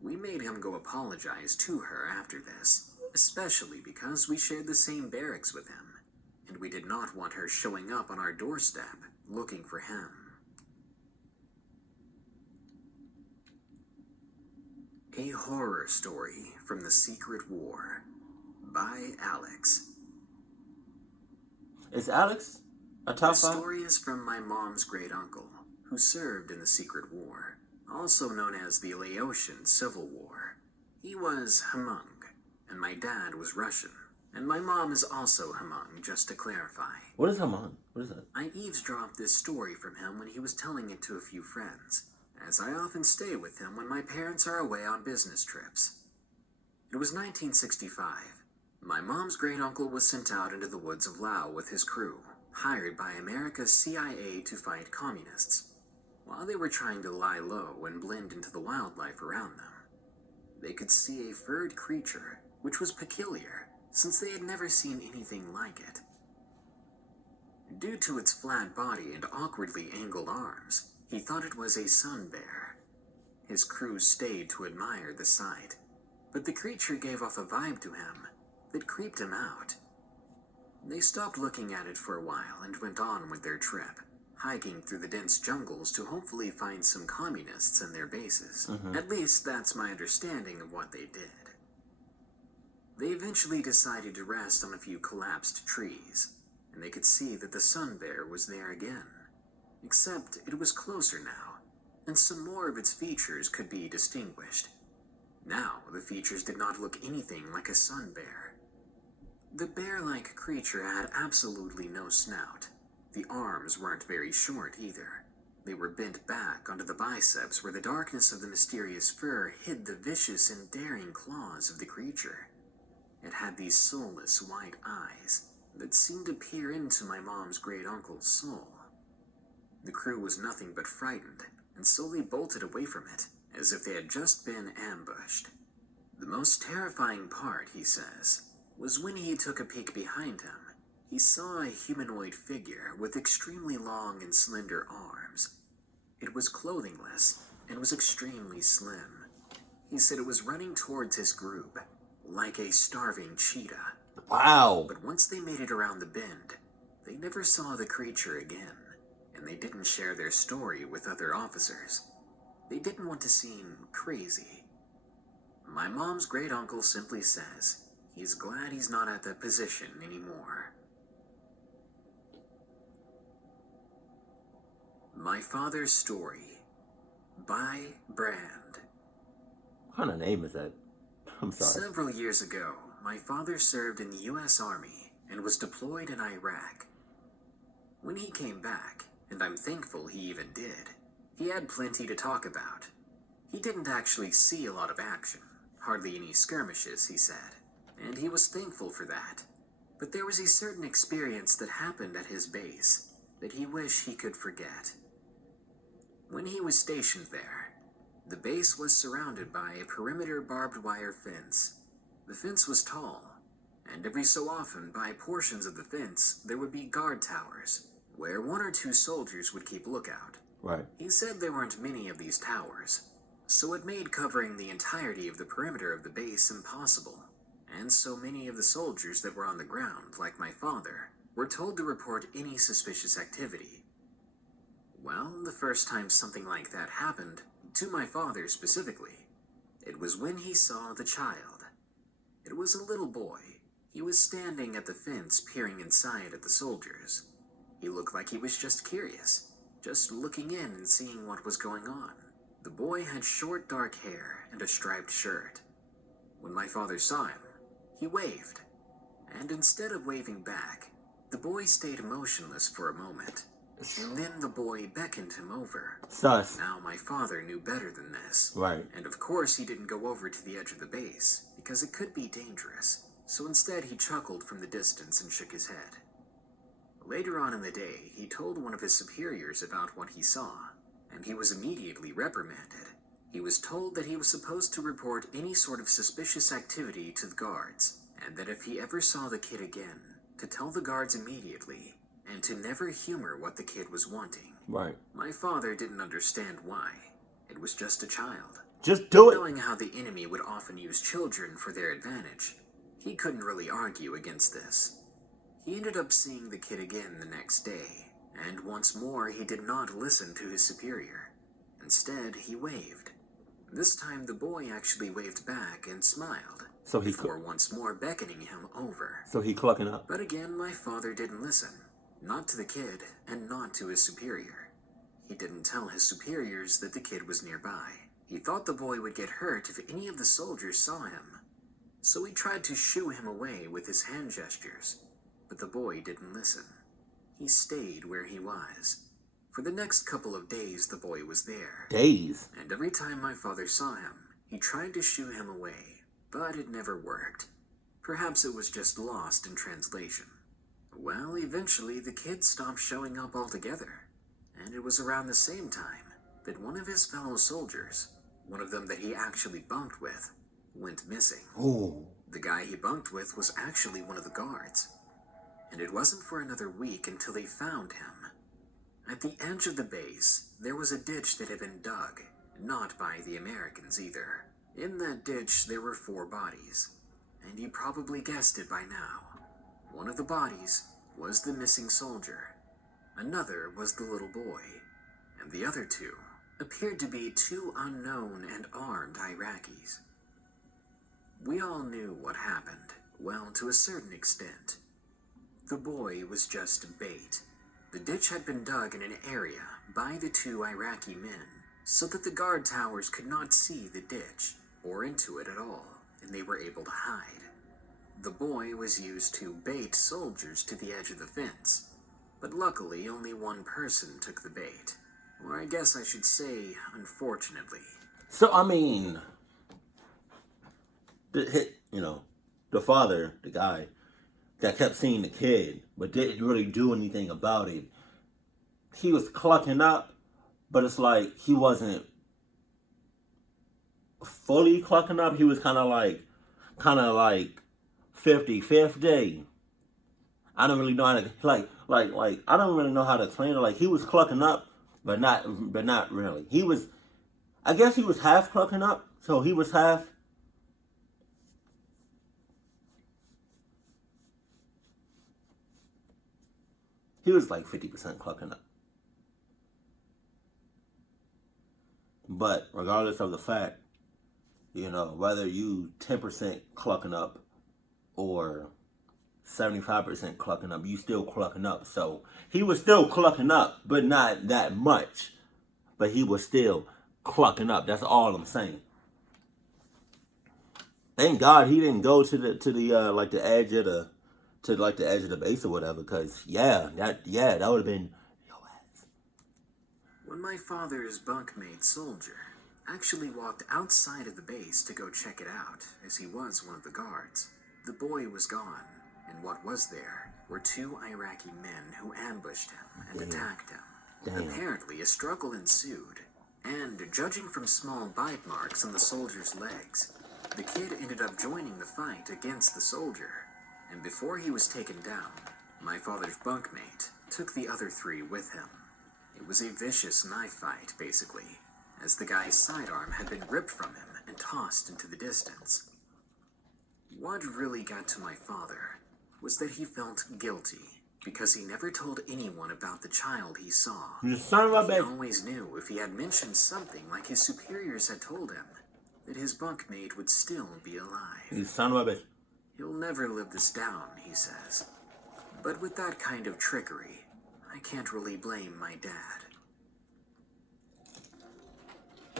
We made him go apologize to her after this, especially because we shared the same barracks with him. and we did not want her showing up on our doorstep looking for him. A Horror Story from the Secret War by Alex. Is Alex a top The 5? story is from my mom's great uncle, who served in the Secret War, also known as the Laotian Civil War. He was Hmong, and my dad was Russian, and my mom is also Hmong, just to clarify. What is Haman? What is that? I eavesdropped this story from him when he was telling it to a few friends, as I often stay with him when my parents are away on business trips. It was 1965. My mom's great uncle was sent out into the woods of Laos with his crew, hired by America's CIA to fight communists. While they were trying to lie low and blend into the wildlife around them, they could see a furred creature, which was peculiar, since they had never seen anything like it. Due to its flat body and awkwardly angled arms, he thought it was a sun bear. His crew stayed to admire the sight, but the creature gave off a vibe to him that creeped him out. They stopped looking at it for a while and went on with their trip, hiking through the dense jungles to hopefully find some communists and their bases. At least that's my understanding of what they did. They eventually decided to rest on a few collapsed trees, and they could see that the sun bear was there again. Except it was closer now, and some more of its features could be distinguished. Now, the features did not look anything like a sun bear. The bear-like creature had absolutely no snout. The arms weren't very short either. They were bent back onto the biceps where the darkness of the mysterious fur hid the vicious and daring claws of the creature. It had these soulless white eyes that seemed to peer into my mom's great uncle's soul. The crew was nothing but frightened, and slowly bolted away from it, as if they had just been ambushed. The most terrifying part, he says, was when he took a peek behind him. He saw a humanoid figure with extremely long and slender arms. It was clothingless, and was extremely slim. He said it was running towards his group, like a starving cheetah. Wow. But once they made it around the bend, they never saw the creature again. And they didn't share their story with other officers. They didn't want to seem crazy. My mom's great uncle simply says he's glad he's not at that position anymore. My Father's Story by Brand. What kind of name is that? I'm sorry. Several years ago, my father served in the U.S. Army and was deployed in Iraq. When he came back, and I'm thankful he even did, he had plenty to talk about. He didn't actually see a lot of action, hardly any skirmishes, he said, and he was thankful for that. But there was a certain experience that happened at his base that he wished he could forget. When he was stationed there, the base was surrounded by a perimeter barbed wire fence. The fence was tall, and every so often by portions of the fence there would be guard towers, where 1 or 2 soldiers would keep lookout. Right. He said there weren't many of these towers, so it made covering the entirety of the perimeter of the base impossible, and so many of the soldiers that were on the ground, like my father, were told to report any suspicious activity. Well, the first time something like that happened, to my father specifically, it was when he saw the child. It was a little boy. He was standing at the fence peering inside at the soldiers. He looked like he was just curious, just looking in and seeing what was going on. The boy had short dark hair and a striped shirt. When my father saw him, he waved, and instead of waving back, the boy stayed motionless for a moment, and then the boy beckoned him over. Sus. Now my father knew better than this. Right. And of course he didn't go over to the edge of the base, because it could be dangerous, so instead he chuckled from the distance and shook his head. Later on in the day, he told one of his superiors about what he saw, and he was immediately reprimanded. He was told that he was supposed to report any sort of suspicious activity to the guards, and that if he ever saw the kid again, to tell the guards immediately, and to never humor what the kid was wanting. Right. My father didn't understand why. It was just a child. Just do it. Knowing how the enemy would often use children for their advantage, he couldn't really argue against this. He ended up seeing the kid again the next day, and once more he did not listen to his superior. Instead, he waved. This time the boy actually waved back and smiled, before once more beckoning him over. So he clucking up. But again, my father didn't listen. Not to the kid, and not to his superior. He didn't tell his superiors that the kid was nearby. He thought the boy would get hurt if any of the soldiers saw him. So he tried to shoo him away with his hand gestures. But the boy didn't listen. He stayed where he was. For the next couple of days, the boy was there. Days? And every time my father saw him, he tried to shoo him away, but it never worked. Perhaps it was just lost in translation. Well, eventually the kid stopped showing up altogether. And it was around the same time that one of his fellow soldiers, one of them that he actually bunked with, went missing. Ooh. The guy he bunked with was actually one of the guards. And it wasn't for another week until they found him. At the edge of the base, there was a ditch that had been dug, not by the Americans either. In that ditch, there were 4 bodies, and you probably guessed it by now. One of the bodies was the missing soldier. Another was the little boy, and the other 2 appeared to be 2 unknown and armed Iraqis. We all knew what happened, well, to a certain extent. The boy was just bait. The ditch had been dug in an area by the 2 Iraqi men, so that the guard towers could not see the ditch, or into it at all, and they were able to hide. The boy was used to bait soldiers to the edge of the fence, but luckily only one person took the bait. Or I guess I should say, unfortunately. So, I mean, the father, the guy that kept seeing the kid, but didn't really do anything about it, he was clucking up, but it's like he wasn't fully clucking up. He was kind of like 50-50. I don't really know how to I don't really know how to explain it. Like, he was clucking up, but not really. I guess he was half clucking up, so he was half. He was like 50% clucking up. But regardless of the fact, whether you 10% clucking up or 75% clucking up, you still clucking up. So he was still clucking up, but not that much. But he was still clucking up. That's all I'm saying. Thank God he didn't go to the edge of the base or whatever, because that would have been your ass. When my father's bunkmate soldier actually walked outside of the base to go check it out, as he was one of the guards, the boy was gone, and what was there were 2 Iraqi men who ambushed him and attacked him. Damn. Apparently, a struggle ensued, and judging from small bite marks on the soldier's legs, the kid ended up joining the fight against the soldier. And before he was taken down, my father's bunkmate took the other 3 with him. It was a vicious knife fight, basically, as the guy's sidearm had been ripped from him and tossed into the distance. What really got to my father was that he felt guilty because he never told anyone about the child he saw. You son of a bitch. He always knew if he had mentioned something like his superiors had told him, that his bunkmate would still be alive. You son of a bitch. He'll never live this down, he says. But with that kind of trickery, I can't really blame my dad.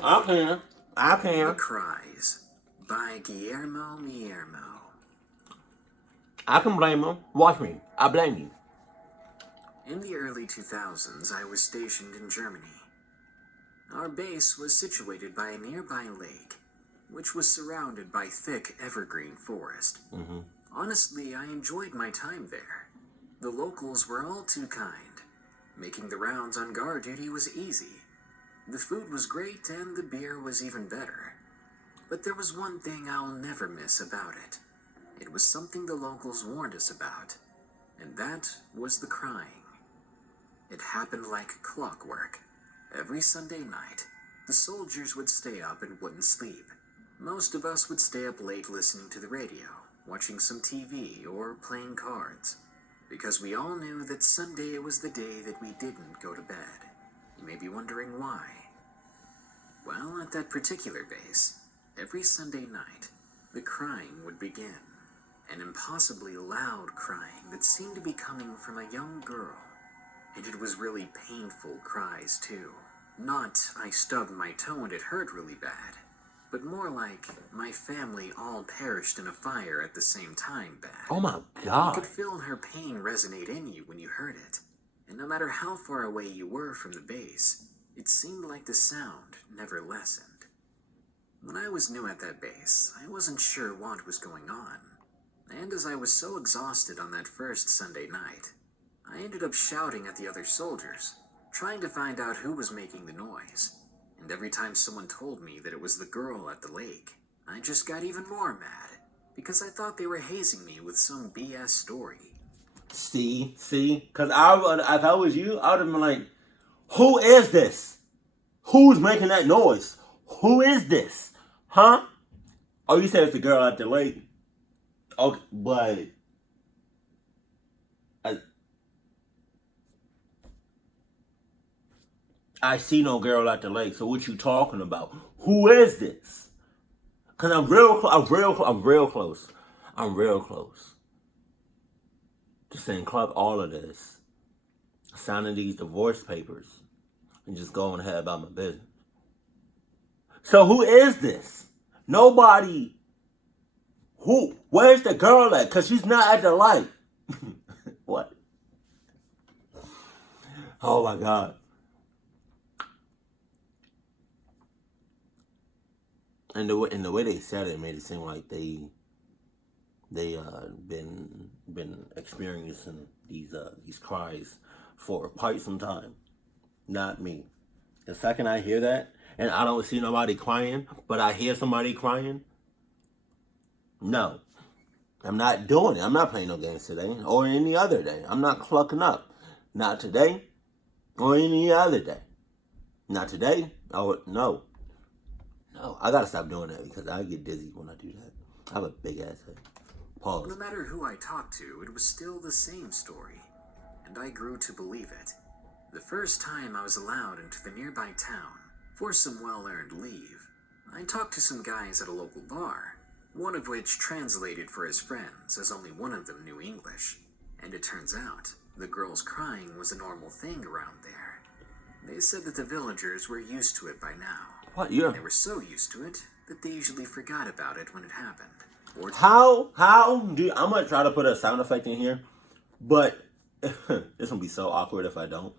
I can. The Cries by Guillermo. I can blame him. Watch me. I blame you. In the early 2000s, I was stationed in Germany. Our base was situated by a nearby lake, which was surrounded by thick evergreen forest. Mm-hmm. Honestly, I enjoyed my time there. The locals were all too kind. Making the rounds on guard duty was easy. The food was great and the beer was even better. But there was one thing I'll never miss about it. It was something the locals warned us about, and that was the crying. It happened like clockwork. Every Sunday night, the soldiers would stay up and wouldn't sleep. Most of us would stay up late listening to the radio, watching some TV, or playing cards. because we all knew that Sunday was the day that we didn't go to bed. You may be wondering why. Well, at that particular base, every Sunday night, the crying would begin. An impossibly loud crying that seemed to be coming from a young girl. And it was really painful cries, too. Not, I stubbed my toe and it hurt really bad, but more like, my family all perished in a fire at the same time bad. Oh my You God. could feel her pain resonate in you when you heard it, and no matter how far away you were from the base, it seemed like the sound never lessened. When I was new at that base, I wasn't sure what was going on, and as I was so exhausted on that first Sunday night, I ended up shouting at the other soldiers, trying to find out who was making the noise. And every time someone told me that it was the girl at the lake, I just got even more mad, because I thought they were hazing me with some BS story. See? Because if I was you, I would have been like, who is this? Who's making that noise? Who is this? Huh? Oh, you said it's the girl at the lake. Okay, but I see no girl at the lake. So what you talking about? Who is this? Cause I'm real close to saying, Clark, all of this, signing these divorce papers, and just going ahead about my business. So who is this? Nobody. Who? Where's the girl at? Cause she's not at the light. What? Oh my God. And the way they said it made it seem like they been experiencing these cries for quite some time. Not me. The second I hear that, and I don't see nobody crying, but I hear somebody crying, no. I'm not doing it. I'm not playing no games today or any other day. I'm not clucking up. Not today or any other day. Not today. Oh, no. No, I gotta stop doing that because I get dizzy when I do that. I have a big ass head. Pause. No matter who I talked to, it was still the same story, and I grew to believe it. The first time I was allowed into the nearby town for some well-earned leave, I talked to some guys at a local bar, one of which translated for his friends as only one of them knew English, and it turns out the girls crying was a normal thing around there. They said that the villagers were used to it by now. What? Yeah. They were so used to it that they usually forgot about it when it happened. Or How do I'm gonna try to put a sound effect in here, but this will be so awkward if I don't.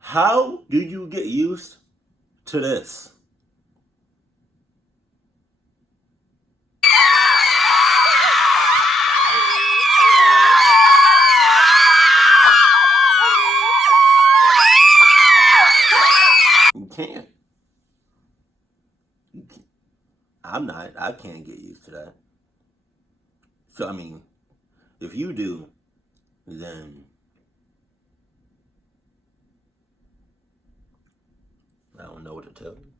How do you get used to this? You can't. I can't get used to that. So, I mean, if you do, then I don't know what to tell you.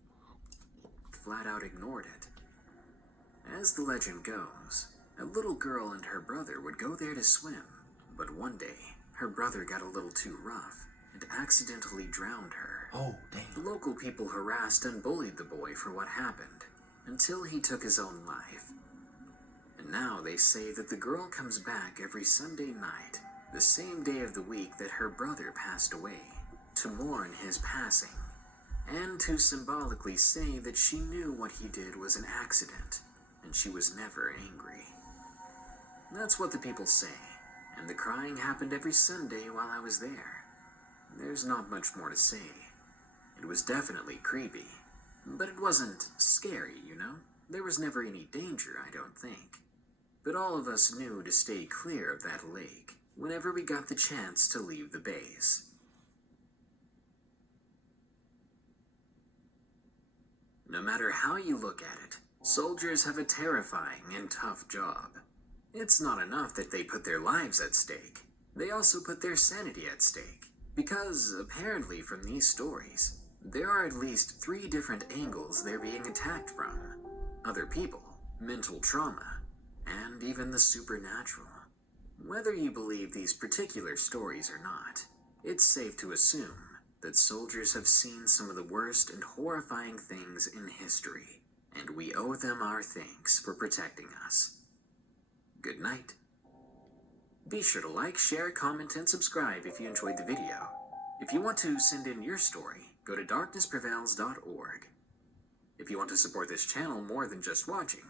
flat out ignored it. As the legend goes, a little girl and her brother would go there to swim, but one day, her brother got a little too rough and accidentally drowned her. Oh, damn. The local people harassed and bullied the boy for what happened, until he took his own life. And now they say that the girl comes back every Sunday night, the same day of the week that her brother passed away, to mourn his passing, and to symbolically say that she knew what he did was an accident, and she was never angry. That's what the people say, and the crying happened every Sunday while I was there. There's not much more to say. It was definitely creepy, but it wasn't scary, you know? There was never any danger, I don't think. But all of us knew to stay clear of that lake whenever we got the chance to leave the base. No matter how you look at it, soldiers have a terrifying and tough job. It's not enough that they put their lives at stake. They also put their sanity at stake. Because, apparently from these stories, there are at least 3 different angles they're being attacked from. Other people, mental trauma, and even the supernatural. Whether you believe these particular stories or not, it's safe to assume that soldiers have seen some of the worst and horrifying things in history, and we owe them our thanks for protecting us. Good night. Be sure to like, share, comment, and subscribe if you enjoyed the video. If you want to send in your story, go to darknessprevails.org. If you want to support this channel more than just watching,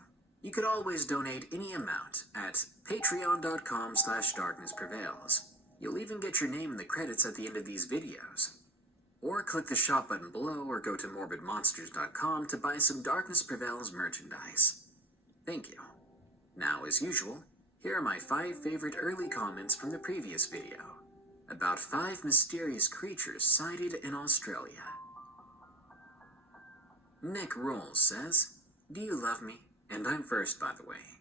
you could always donate any amount at patreon.com/darknessprevails. You'll even get your name in the credits at the end of these videos. Or click the shop button below or go to morbidmonsters.com to buy some Darkness Prevails merchandise. Thank you. Now, as usual, here are my 5 favorite early comments from the previous video about 5 mysterious creatures sighted in Australia. Nick Rolls says, "Do you love me?" And I'm first, by the way.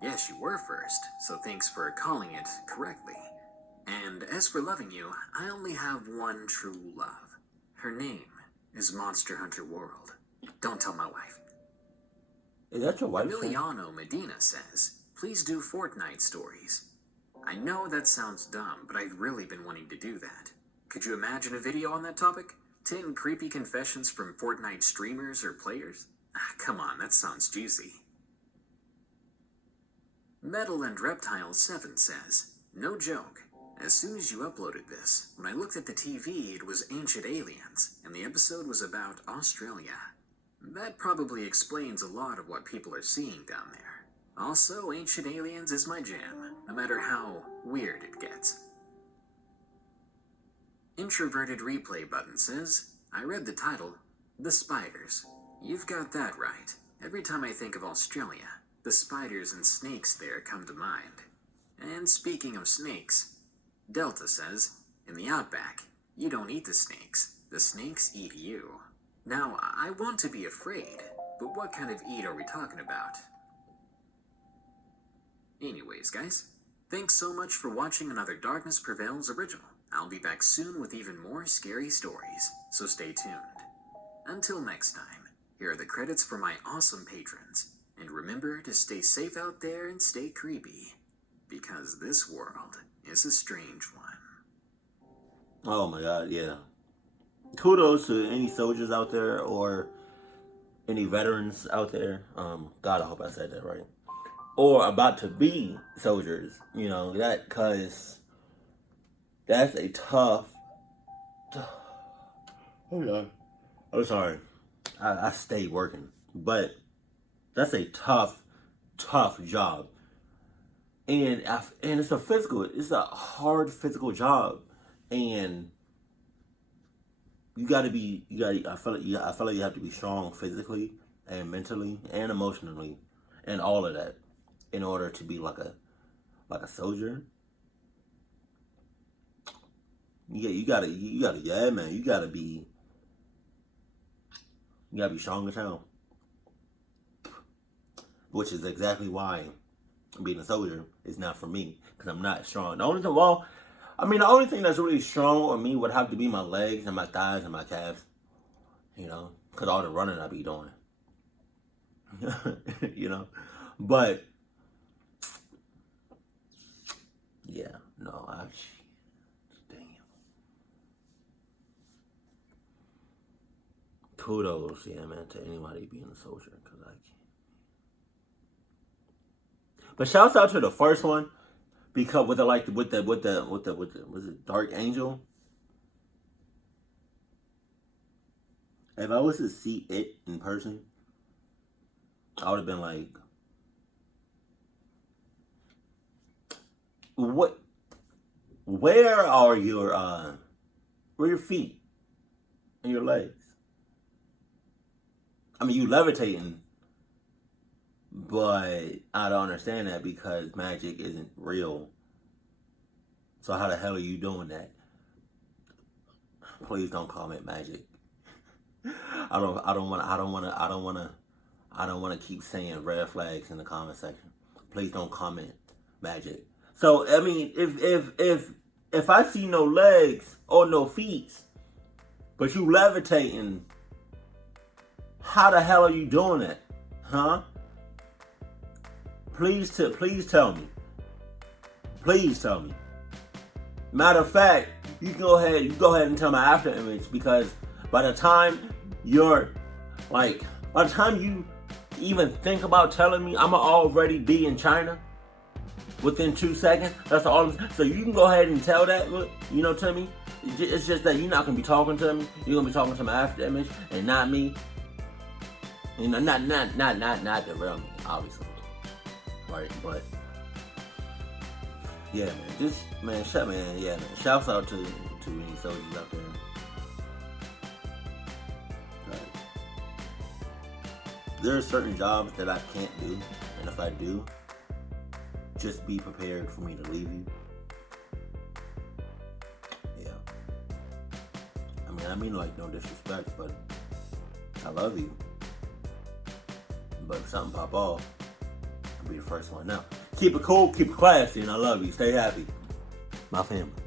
Yes, you were first, so thanks for calling it correctly. And as for loving you, I only have one true love. Her name is Monster Hunter World. Don't tell my wife. Is that your wife? Emiliano Medina says, "Please do Fortnite stories." I know that sounds dumb, but I've really been wanting to do that. Could you imagine a video on that topic? 10 creepy confessions from Fortnite streamers or players? Come on, that sounds juicy. Metal and Reptile 7 says, "No joke. As soon as you uploaded this, when I looked at the TV, it was Ancient Aliens, and the episode was about Australia. That probably explains a lot of what people are seeing down there. Also, Ancient Aliens is my jam, no matter how weird it gets." Introverted Replay Button says, "I read the title, The Spiders. You've got that right. Every time I think of Australia, the spiders and snakes there come to mind. And speaking of snakes, Delta says, in the outback, you don't eat the snakes eat you. Now, I want to be afraid, but what kind of eat are we talking about?" Anyways, guys, thanks so much for watching another Darkness Prevails original. I'll be back soon with even more scary stories, so stay tuned. Until next time, here are the credits for my awesome patrons, and remember to stay safe out there and stay creepy, because this world is a strange one. Oh my God, yeah. Kudos to any soldiers out there or any veterans out there. God, I hope I said that right. Or about to be soldiers, you know, cause that's a tough. Hold on. I'm sorry. I stayed working, but that's a tough job, and it's a hard physical job, and I feel like you have to be strong physically and mentally and emotionally and all of that in order to be like a soldier. You gotta be strong as hell. Which is exactly why being a soldier is not for me, because I'm not strong. The only thing that's really strong on me would have to be my legs and my thighs and my calves, you know, because all the running I be doing, you know. But yeah, no, damn. Kudos, yeah, man, to anybody being a soldier, because I can't. But shouts out to the first one, because was it Dark Angel? If I was to see it in person, I would have been like, "What? Where are your feet and your legs? I mean, you levitating." But I don't understand that because magic isn't real. So how the hell are you doing that? Please don't call it magic. I don't want to keep saying red flags in the comment section. Please don't comment magic. So I mean, if I see no legs or no feet, but you levitating, how the hell are you doing it, huh? Please tell me. Please tell me. Matter of fact, you go ahead and tell my after image, because by the time you even think about telling me, I'ma already be in China within 2 seconds. That's all. So you can go ahead and tell that, to me. It's just that you're not gonna be talking to me. You're gonna be talking to my after image and not me. Not the real me, obviously. Right, but yeah, man. Shouts out to any soldiers out there. Like, there are certain jobs that I can't do, and if I do, just be prepared for me to leave you. Yeah. I mean like no disrespect, but I love you. But if something pop off, I'll be the first one out. Keep it cool, keep it classy, and I love you. Stay happy. My family.